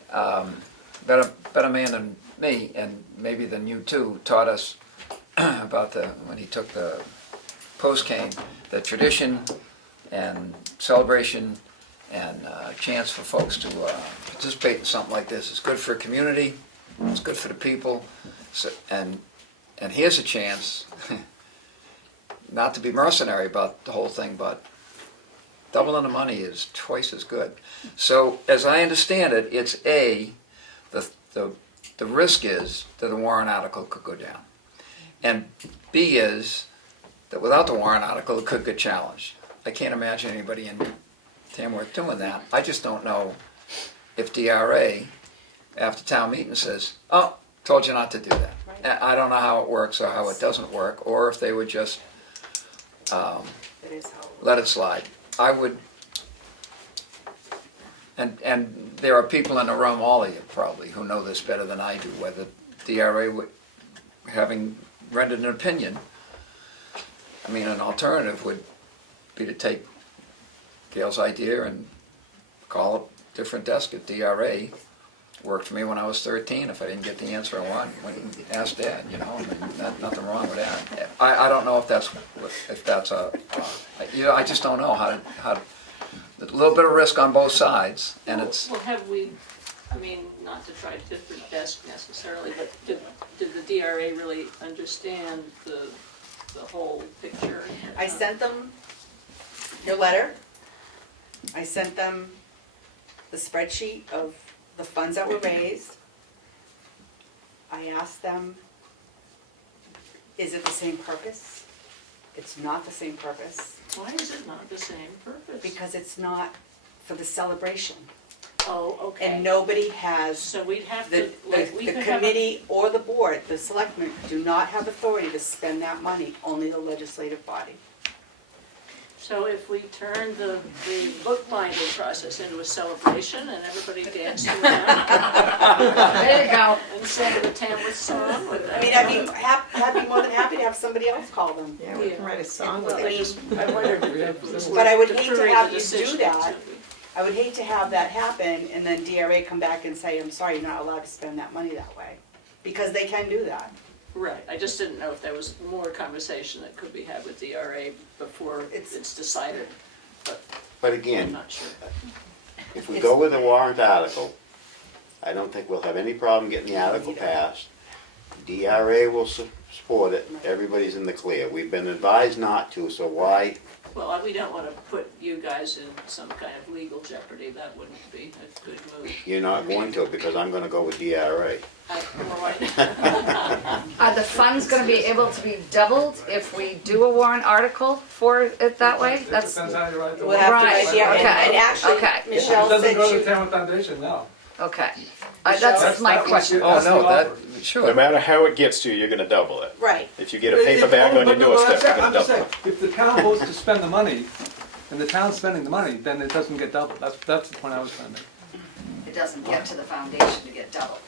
better man than me, and maybe than you too, taught us about when he took the post came, the tradition and celebration and chance for folks to participate in something like this. It's good for a community, it's good for the people, so, and here's a chance, not to be mercenary about the whole thing, but doubling the money is twice as good. So as I understand it, it's the risk is that the warrant article could go down, and B is that without the warrant article it could get challenged. I can't imagine anybody in Tamworth doing that. I just don't know if DRA, after town meeting, says, oh, told you not to do that. I don't know how it works or how it doesn't work, or if they would just let it slide. I would, and there are people in the room, all of you probably, who know this better than I do, whether DRA would, having rendered an opinion, I mean, an alternative would be to take Gail's idea and call a different desk at DRA. Worked for me when I was 13. If I didn't get the answer I want, went and asked Dad. You know, I mean, nothing wrong with that. I don't know if that's a you know, I just don't know how a little bit of risk on both sides, and it's Well, have we I mean, not to try different desk necessarily, but did the DRA really understand the whole picture? I sent them your letter. I sent them the spreadsheet of the funds that were raised. I asked them, is it the same purpose? It's not the same purpose, Why is it not the same purpose? because it's not for the celebration. Oh, okay. And nobody has, So we'd have the, to, like, we the could have a. committee or the board, the selectmen do not have authority to spend that money, only the legislative body. So if we turn the bookbinding process into a celebration and everybody danced around There you go. and sang the Tamworth song with I mean, I'd be more than happy to have somebody else call them. Yeah, we can write a song with Well, it. I wondered if it was But I would hate to deferring have the you do decision that. to- I would hate to have that happen and then DRA come back and say, I'm sorry, you're not allowed to spend that money that way. Because they can do that. Right, I just didn't know if there was more conversation that could be had with DRA before it's decided, but But I'm again, not sure. if we go with the warrant article, I don't think we'll have any problem getting the article passed. DRA will support it, everybody's in the clear. We've been advised not to, so why? Well, we don't want to put you guys in some kind of legal jeopardy, that wouldn't be a good move. You're not going to, because I'm gonna go with DRA. Are the funds gonna be able to be doubled if we do a warrant article for it that way? It That's, depends how you write the We'll have to Right, write, yeah, okay, and actually, okay. It Michelle doesn't said go to the she, Tamworth Foundation, no. okay. That's my question. Oh, no, that, No sure. matter how it gets to you, you're gonna double it. right. If you get a paper bag on your doorstep, you're I'm gonna just double saying, it. if the town votes to spend the money, and the town's spending the money, then it doesn't get doubled. That's the point I was trying to make. It doesn't get to the foundation to get doubled.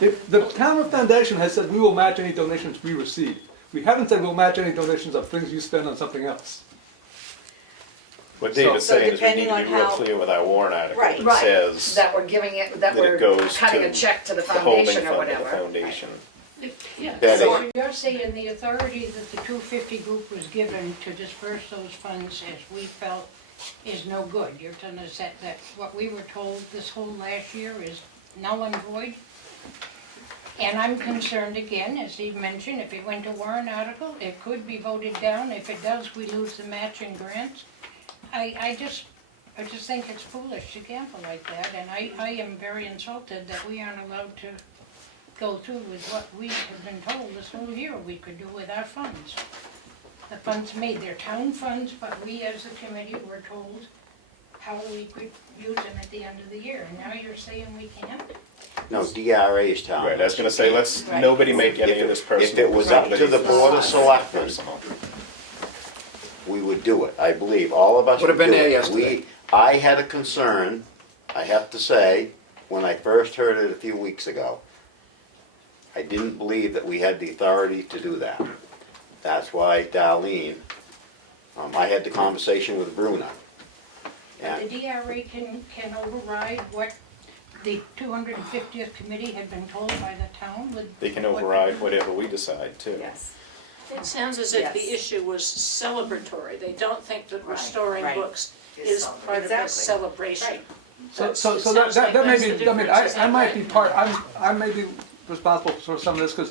The Tamworth Foundation has said we will match any donations we receive. We haven't said we'll match any donations of things you spend on something else. What David's So saying is we need depending to on be real how- clear with our warrant article Right. that Right, says that we're giving it, that that we're it goes cutting a to check to the the holding foundation or fund of the whatever. foundation. Yeah, Betty. so you're saying the authority that the 250 group was given to disperse those funds as we felt is no good. You're telling us that what we were told this whole last year is null and void? And I'm concerned again, as Steve mentioned, if it went to warrant article, it could be voted down. If it does, we lose the matching grants. I just think it's foolish to gamble like that, and I am very insulted that we aren't allowed to go through with what we have been told this whole year we could do with our funds. The funds made, they're town funds, but we as a committee were told how we could use them at the end of the year, and now you're saying we can't? No, DRA is town. Right, I was gonna say, let's, Right. nobody make any of this personal. If it was up to the Board of Selectmen, Personal. we would do it. I believe all of us Would would have do been there it. yesterday. I had a concern, I have to say, when I first heard it a few weeks ago. I didn't believe that we had the authority to do that. That's why Darlene, I had the conversation with Bruna. The And DRA can override what the 250th committee had been told by the town with. They can what- override whatever we decide too. Yes. It sounds as if the Yes. issue was celebratory. They don't think that restoring right. books Is is celebratory. part of the Exactly. celebration. Right. So That's- so it so sounds like that may that's the be, I mean, difference. Is I that might be right? part, I may be responsible for some of this, because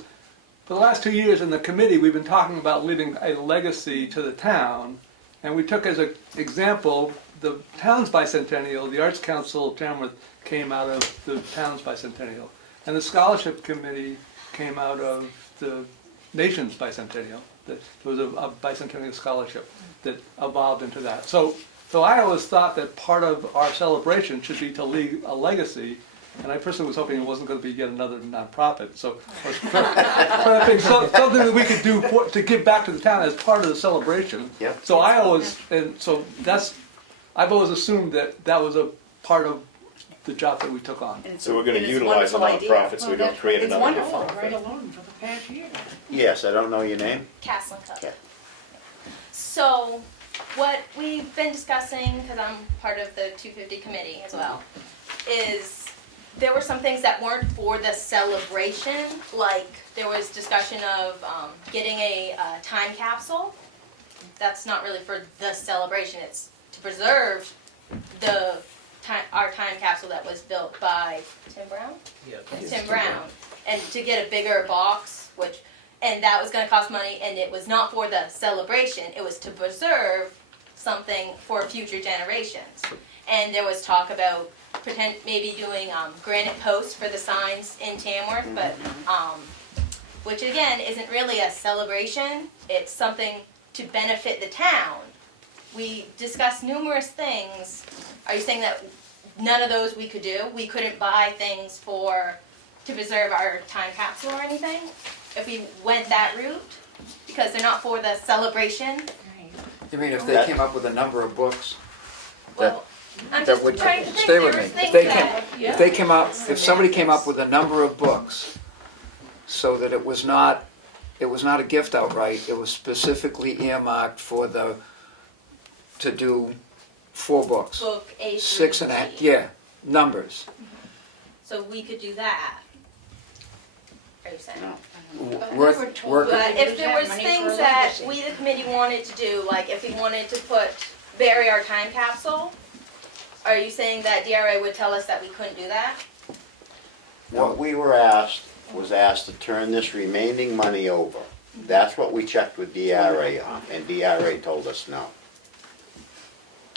for the last 2 years in the committee, we've been talking about leaving a legacy to the town, and we took as an example the town's bicentennial. The Arts Council of Tamworth came out of the town's bicentennial, and the scholarship committee came out of the nation's bicentennial. There was a bicentennial scholarship that evolved into that. So I always thought that part of our celebration should be to leave a legacy, and I personally was hoping it wasn't going to be yet another nonprofit. So but I think something that we could do to give back to the town as part of the celebration. Yep. So I've always assumed that that was a part of the job that we took on. And it's So we're a- gonna and it's a utilize a wonderful idea. nonprofit so we don't create It's another. wonderful. Right along for the past year. yes, I don't know your name. Castle Cup. Okay. So, what we've been discussing, because I'm part of the 250 committee as well, is there were some things that weren't for the celebration. Like there was discussion of getting a time capsule. That's not really for the celebration. It's to preserve the our time capsule that was built by Tim Brown? Tim Brown. And to get a bigger box, and that was gonna cost money, and it was not for the celebration, it was to preserve something for future generations. And there was talk about maybe doing granite posts for the signs in Tamworth, but which again isn't really a celebration. It's something to benefit the town. We discussed numerous things. Are you saying that none of those we could do? We couldn't buy things to preserve our time capsule or anything if we went that route? Because they're not for the celebration? You mean if they came up with a number of books? Well, I'm that just would trying to think, stay there with was me. things that... If somebody came up with a number of books, so that it was not a gift outright, it was specifically earmarked to do 4 books. Book A through 6 and a half, G. yeah, numbers. So we could do that. Are you saying? Worth. But if there was things that we, the committee, wanted to do, like if we wanted to bury our time capsule, are you saying that DRA would tell us that we couldn't do that? What we were asked to turn this remaining money over. That's what we checked with DRA on, and DRA told us no.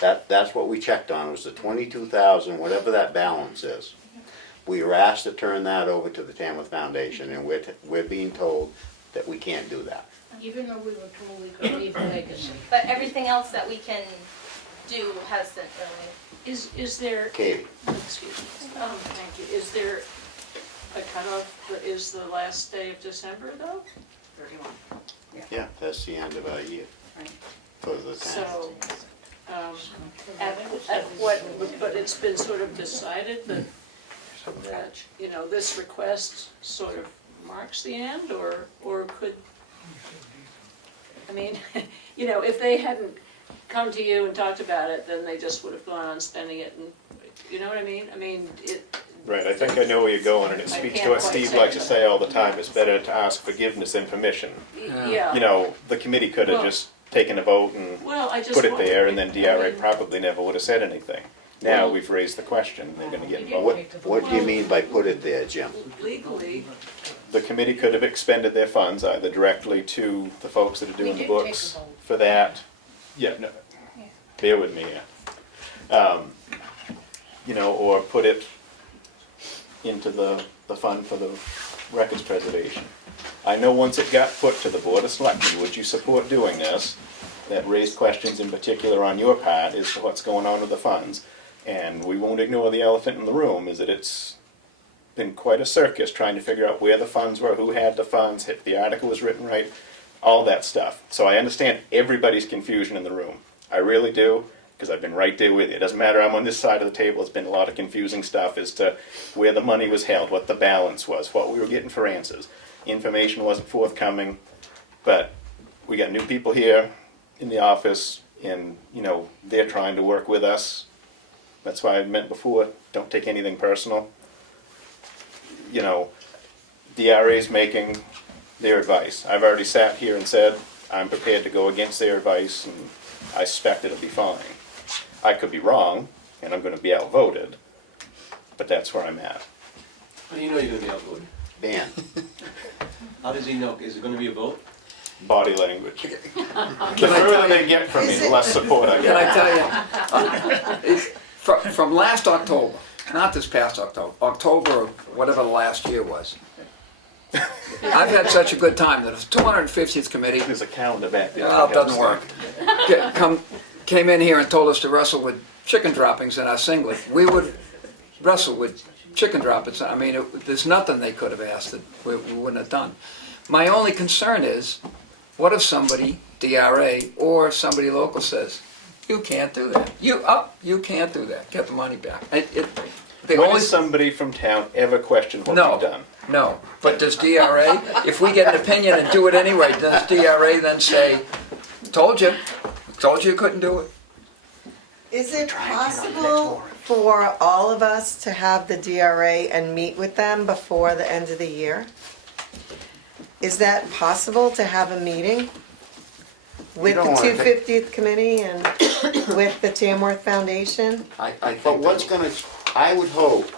That's what we checked on, was the 22,000, whatever that balance is. We were asked to turn that over to the Tamworth Foundation, and we're being told that we can't do that. Even though we were told we could leave a legacy. But everything else that we can do hasn't really. Is there, Katie? excuse me, thank you, is there a cutoff, is the last day of December though? 31. Yeah, that's the end of our year. For the town. So, at what, but it's been sort of decided that, you know, this request sort of marks the end, or could, I mean, you know, if they hadn't come to you and talked about it, then they just would have gone on spending it, and, you know what I mean? I mean, Right, I think I know where you're going, and it speaks to what Steve likes to say all the time, it's better to ask forgiveness than permission. yeah. You know, the committee could have Well- just taken a vote and Well, I just put it wondered there, and then if- DRA probably never would have said anything. Now we've raised the question, they're gonna get involved. What do you mean by put it there, Jim? Legally, The committee could have expended their funds either directly to the folks that are doing the books for that. Yeah, no, bear with me, yeah. You know, or put it into the fund for the records preservation. I know once it got put to the Board of Selectmen, would you support doing this? That raised questions in particular on your part as to what's going on with the funds. And we won't ignore the elephant in the room, is that it's been quite a circus trying to figure out where the funds were, who had the funds, if the article was written right, all that stuff. So I understand everybody's confusion in the room. I really do, because I've been right there with you. It doesn't matter, I'm on this side of the table, it's been a lot of confusing stuff as to where the money was held, what the balance was, what we were getting for answers. Information wasn't forthcoming, but we got new people here in the office, and, you know, they're trying to work with us. That's why I meant before, don't take anything personal. You know, DRA's making their advice. I've already sat here and said, I'm prepared to go against their advice, and I suspect it'll be fine. I could be wrong, and I'm gonna be outvoted, but that's where I'm at. How do you know you're gonna be outvoted? Dan? How does he know? Is it gonna be a vote? Body language. The further they get from me, the less support I Can get. I tell you, from last October, not this past October, October of whatever the last year was, I've had such a good time that if the 250th committee, There's a calendar back there. well, it doesn't work, came in here and told us to wrestle with chicken droppings in our singlet, we would wrestle with chicken droppings. I mean, there's nothing they could have asked that we wouldn't have done. My only concern is, what if somebody, DRA, or somebody local says, you can't do that. You can't do that. Get the money back. When has somebody from town ever questioned what we've done? No, but does DRA, if we get an opinion and do it anyway, does DRA then say, told you you couldn't do it? Is it possible for all of us to have the DRA and meet with them before the end of the year? Is that possible to have a meeting with the 250th committee and? with the Tamworth Foundation. I But think what's that, gonna, I would hope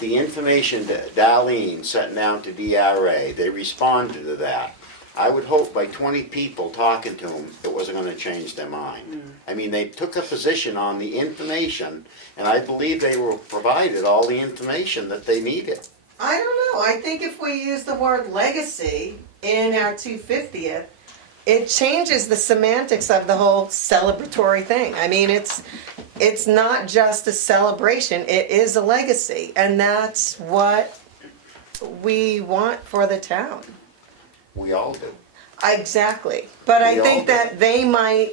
the information that Darlene sent down to DRA, they responded to that. I would hope by 20 people talking to them, it wasn't gonna change their mind. I mean, they took a position on the information, and I believe they were provided all the information that they needed. I don't know, I think if we use the word legacy in our 250th, it changes the semantics of the whole celebratory thing. I mean, it's not just a celebration, it is a legacy, and that's what we want for the town. We all do. Exactly, but I We all think do. that they might,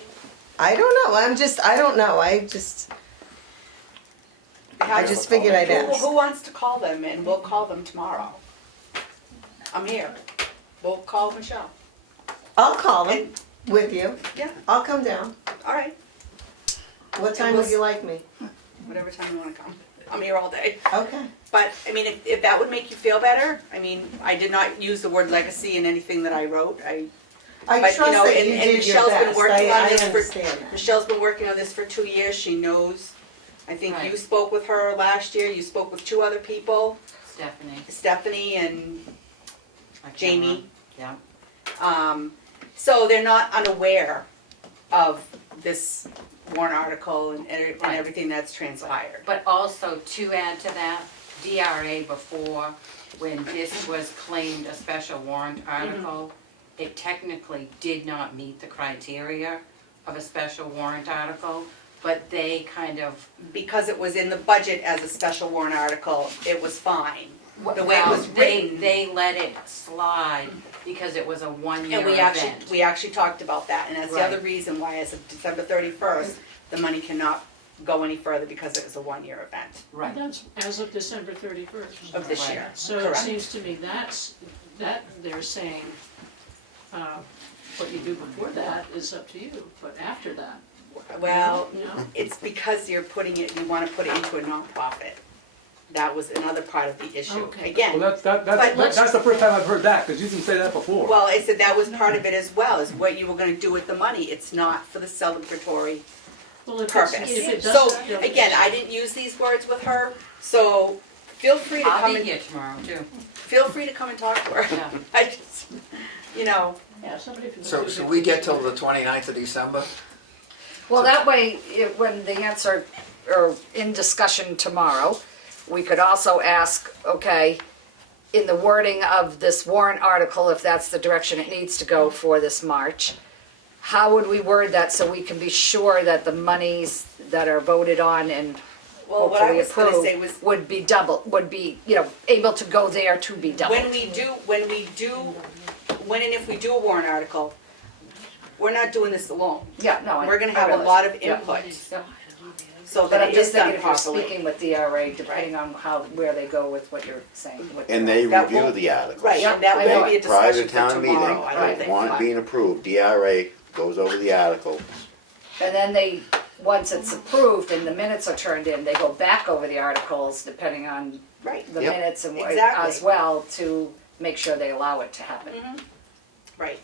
I don't know, I don't know, I just figured I'd ask. Who wants to call them, and we'll call them tomorrow. I'm here. We'll call Michelle. I'll call them with you. Yeah. I'll come down. All right, What time would you like me? whatever time you wanna come. I'm here all day. Okay. But, I mean, if that would make you feel better, I mean, I did not use the word legacy in anything that I wrote. I But, trust know, that and- you and did your Michelle's been best. working on I this understand that. Michelle's been working on this for 2 years, she knows. I think you Right. spoke with her last year, you spoke with 2 other people, Stephanie. and I can't Jamie. remember. Yeah. So they're not unaware of this warrant article and Right. everything that's transpired. But also to add to that, DRA before, when this was claimed a special warrant article, it technically did not meet the criteria of a special warrant article, but they kind of. Because it was in the budget as a special warrant article, it was fine. The way it well, was written. They let it slide because it was a one-year And event. we actually talked about that, and that's the Right. other reason why as of December 31st, the money cannot go any further because it was a one-year event Right. That's as of December 31st. of this Right. year. So it Correct. seems to me that they're saying, what you do before that is up to you, but after that, Well, no? it's because you wanna put it into a nonprofit. That was another part of the issue. Okay. Again, Well, that's the first time I've heard that, because you didn't say that before. well, I said that was part of it as well, is what you were gonna do with the money. It's not for the celebratory Well, if purpose. it So, doesn't. again, I didn't use these words with her, so feel free to I'll come be and, here tomorrow too. feel free to come and talk to her. Yeah. I just, Yeah, somebody from the. so should we get till the 29th of December? Well, that way, when the answer, or in discussion tomorrow, we could also ask, okay, in the wording of this warrant article, if that's the direction it needs to go for this March, how would we word that so we can be sure that the monies that are voted on and well, what I hopefully was gonna say was, approved would be double, would be, able to go there to be doubled? when and if we do a warrant article, we're not doing this alone. Yeah, no, We're gonna I have a realize. lot of Yeah. input, Yeah. so But that I'm it just is done thinking if you're properly. speaking with DRA, depending on where they go with what you're saying. what And you're- they That review will- the articles. Right, and that I know will be a it. Prior to discussion for town meeting, tomorrow, I don't Right. think. warrant being approved, DRA goes over the article. And then they, once it's approved and the minutes are turned in, they go back over the articles, depending on Right, the Yep. minutes and what, Exactly. as well, to make sure they allow it to happen. right.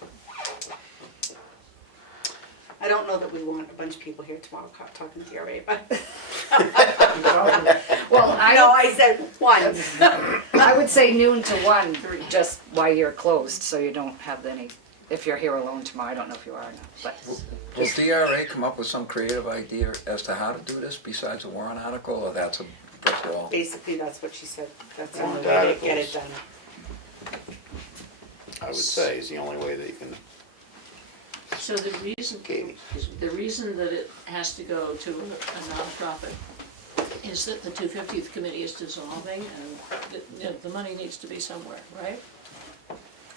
I don't know that we want a bunch of people here tomorrow talking DRA, but, Well, no, I said one. I would say noon to 1, just while you're closed, so you don't have any, if you're here alone tomorrow, I don't know if you are or not, but. Will DRA come up with some creative idea as to how to do this besides a warrant article, or that's a brick wall? Basically, that's what she said, that's the only Warrant way to get it articles. done. I would say is the only way that you can, So the reason, Katie. the reason that it has to go to a nonprofit is that the 250th committee is dissolving and the money needs to be somewhere, right?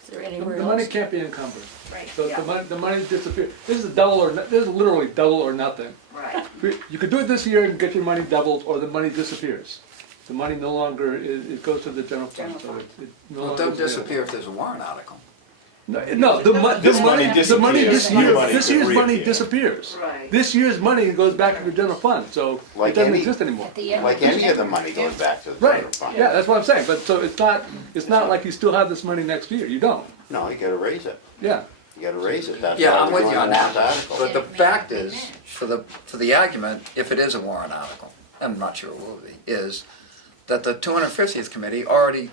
Is there anywhere The else? money can't be encumbered. Right, So yeah. the money disappears. This is double or, this is literally double or nothing. Right. You could do it this year and get your money doubled, or the money disappears. The money no longer, it goes to the general fund, so it no Well, it longer. doesn't disappear if there's a warrant article. No, the money This money this disappears. year, New money this could year's money reappear. disappears. Right. This year's money goes back to the general fund, so it Like doesn't any- exist anymore. At the end like any of the money goes back to the general Right, fund. yeah, that's what I'm saying, but so it's not like you still have this money next year, you don't, No, you gotta raise it. yeah. You gotta raise it, that's Yeah, why I'm we're with doing you a on warrant that. article. But the fact is, for the argument, if it is a warrant article, I'm not sure it will be, is that the 250th committee already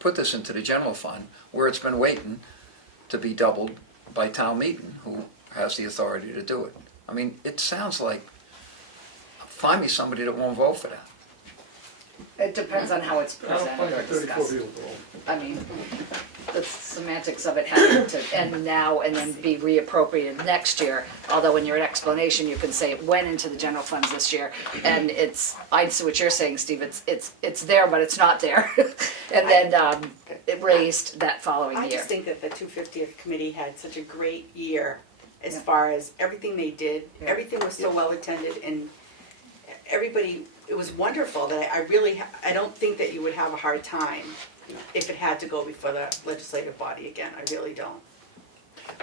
put this into the general fund, where it's been waiting to be doubled by town meeting, who has the authority to do it. I mean, it sounds like, find me somebody that won't vote for that. It depends on how it's I don't presented find or 34 discussed. people will. I mean, the semantics of it having to end now and then be reappropriated next year, although in your explanation, you can say it went into the general funds this year, and it's, I see what you're saying, Steve, it's there, but it's not there. And then, it raised that following I year. just think that the 250th committee had such a great year as Yeah. far as everything they did. Yeah. Everything was so well attended and everybody, it was wonderful that I really, I don't think that you would have a hard time if it had to go before the legislative body again. I really don't.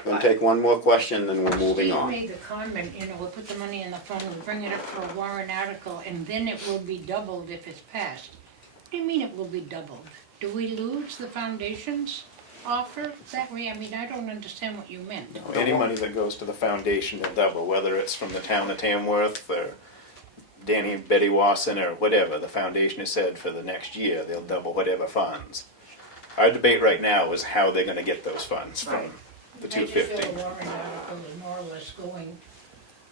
We're gonna take one more question, then we're moving Steve on. made the comment, we'll put the money in the fund, we'll bring it up for a warrant article, and then it will be doubled if it's passed. What do you mean it will be doubled? Do we lose the foundation's offer that way? I mean, I don't understand what you meant. Any money that goes to the foundation will double, whether it's from the town of Tamworth or Danny and Betty Wasson or whatever. The foundation has said for the next year, they'll double whatever funds. Our debate right now is how they're gonna get those funds from the I just 250. feel a warrant article is more or less going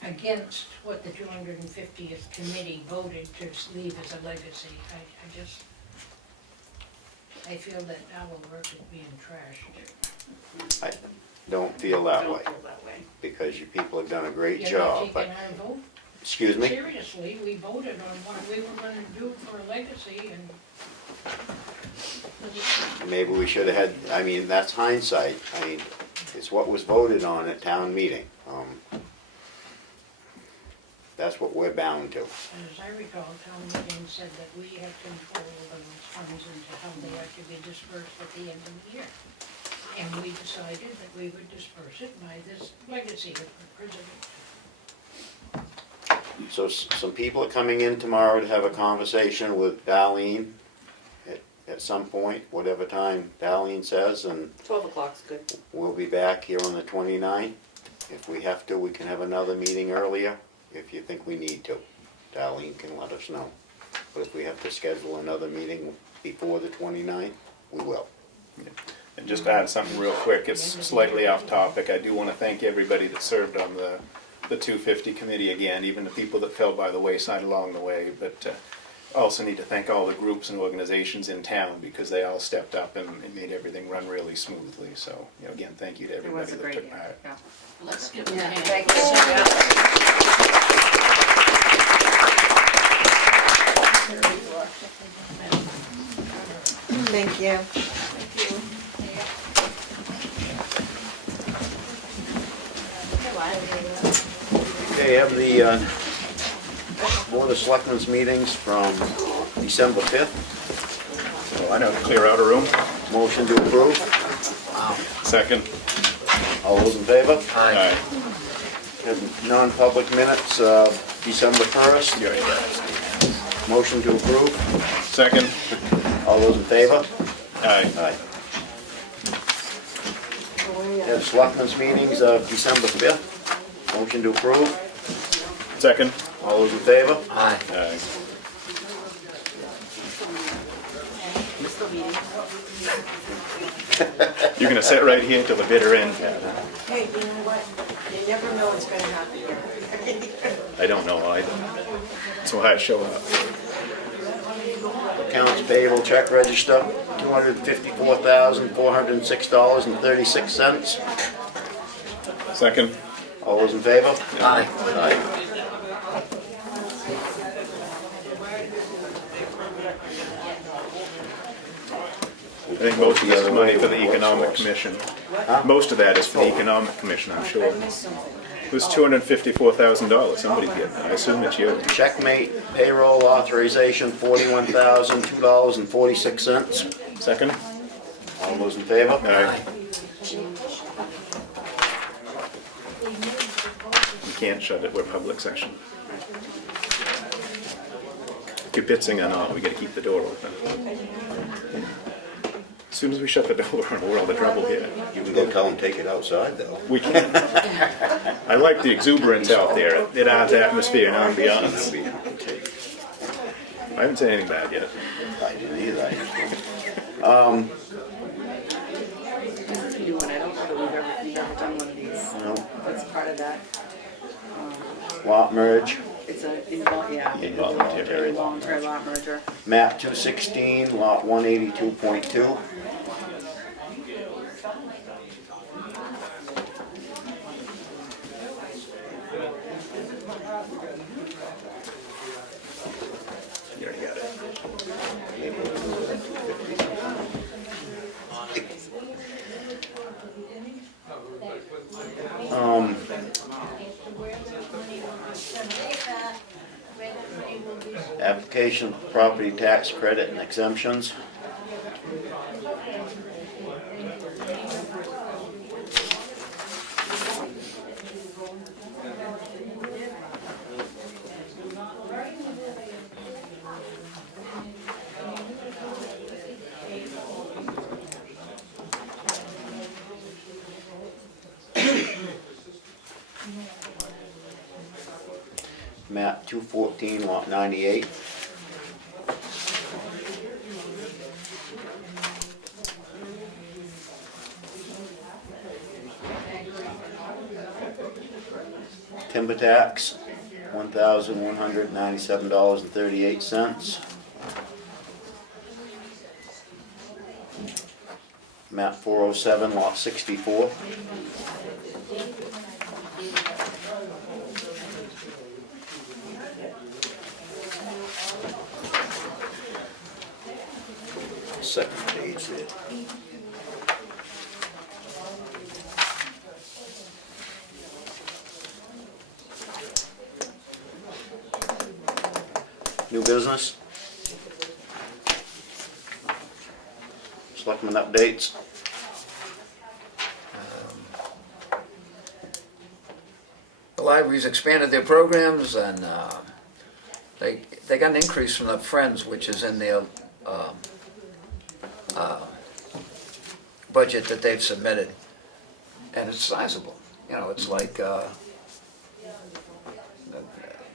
against what the 250th committee voted to leave as a legacy. I feel that our work is being trashed. I don't feel that way, Feel that way. because you people have done a great You're not job, taking but, our vote excuse me? seriously. We voted on what we were gonna do for a legacy and Maybe we should have had, I mean, that's hindsight. I mean, it's what was voted on at town meeting. That's what we're bound to. as I recall, town meeting said that we had control over those funds and how they are to be dispersed at the end of the year. And we decided that we would disperse it by this legacy of the president. So some people are coming in tomorrow to have a conversation with Darlene at some point, whatever time Darlene says, and 12 o'clock's good. we'll be back here on the 29th. If we have to, we can have another meeting earlier, if you think we need to. Darlene can let us know. But if we have to schedule another meeting before the 29th, we will. And just to add something real quick, it's slightly off topic. I do want to thank everybody that served on the 250 committee again, even the people that fell by the wayside along the way. But also need to thank all the groups and organizations in town, because they all stepped up and made everything run really smoothly. So, again, thank you to It everybody was a that great took year, part. yeah. Let's give them a Yeah, hand. thank you. Thank you. Okay, have the Board of Selectmen's meetings from December 5th. So I know to clear out a room. Motion to approve. Second. All those in favor? Aye. Have non-public minutes, December 1st. Motion to approve. Second. All those in favor? Aye. Aye. Have Selectmen's meetings of December 5th. Motion to approve. Second. All those in favor? Aye. Aye. You're gonna sit right here till the bitter end, Pat, huh? Hey, you know what? You never know what's gonna happen here. I don't know either. That's why I show up. Accounts payable check register, $254,406.36. Second. All those in favor? Aye. Aye. I think most of this is money for the Economic Commission. Most of that is for the Economic Commission, I'm sure. It was $254,000, somebody get that, I assume it's you. Checkmate payroll authorization, $41,002.46. Second? All those in favor? Aye. You can't shut it, we're public session. Kibitzing or not, we gotta keep the door open. soon as we shut the door, we're in a world of trouble here. You can go tell them, take it outside though. We can. I like the exuberance out there. It adds atmosphere and ambiance. I haven't said anything bad yet. I didn't either. New one, I don't know that we've ever done one of these. No. That's part of that. Lot merge, It's a, yeah. Involuntary. Involuntary lot merger. map 216, lot 182.2. You already got it. Maybe we'll do it at 250. Application for property tax credit and exemptions. Map 214, lot 98. Timber tax, $1,197.38. Map 407, lot 64. Second page there. New business. Selectmen updates. The library's expanded their programs, and they got an increase from the Friends, which is in their budget that they've submitted, and it's sizable. You know, it's like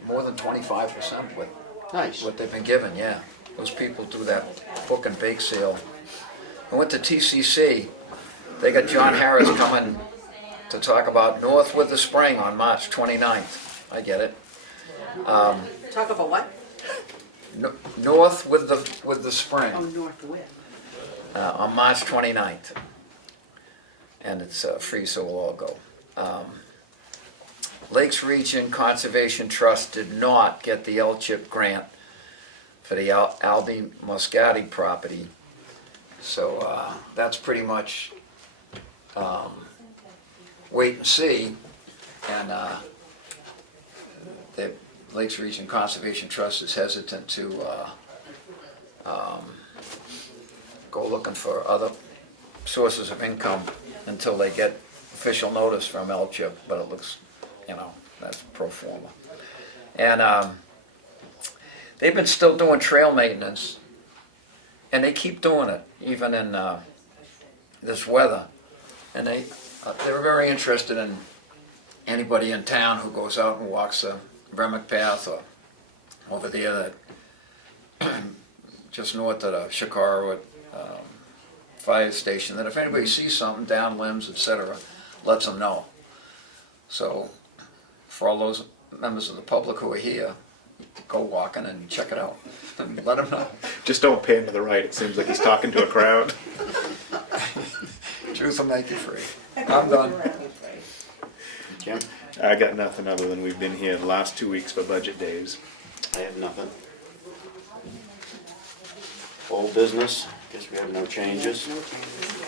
more than 25% what Nice. what they've been given. Yeah, those people do that book and bake sale. I went to TCC. They got John Harris coming to talk about North with the Spring on March 29th. I get it. Talk about what? North with the Spring. Oh, North with. On March 29th. And it's free, so we'll all go. Lakes Region Conservation Trust did not get the L-chip grant for the Albi Moscati property. So that's pretty much wait and see. And the Lakes Region Conservation Trust is hesitant to go looking for other sources of income until they get official notice from L-chip, but it looks, you know, that's pro forma. And they've been still doing trail maintenance, and they keep doing it, even in this weather. And they were very interested in anybody in town who goes out and walks the Bremick Path or over there that just north of the Chicago fire station, that if anybody sees something down limbs, etc., lets them know. So for all those members of the public who are here, go walking and check it out and let them know. Just don't pan to the right. It seems like he's talking to a crowd. Truth will make you free. I'm done. Jim? I got nothing other than we've been here the last 2 weeks for budget days. I have nothing. Old business, guess we have no changes.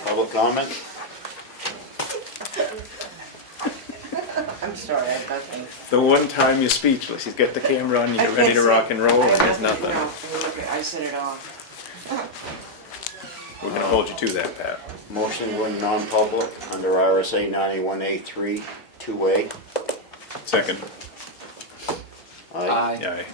Public comment? I'm sorry, I've got them. The one time you're speechless, he's got the camera on, you get ready to rock and roll, and there's nothing. I set it off. We're gonna hold you to that, Pat. Motion to go in non-public under RSA 91A3 2A. Second. Aye. Aye. Aye.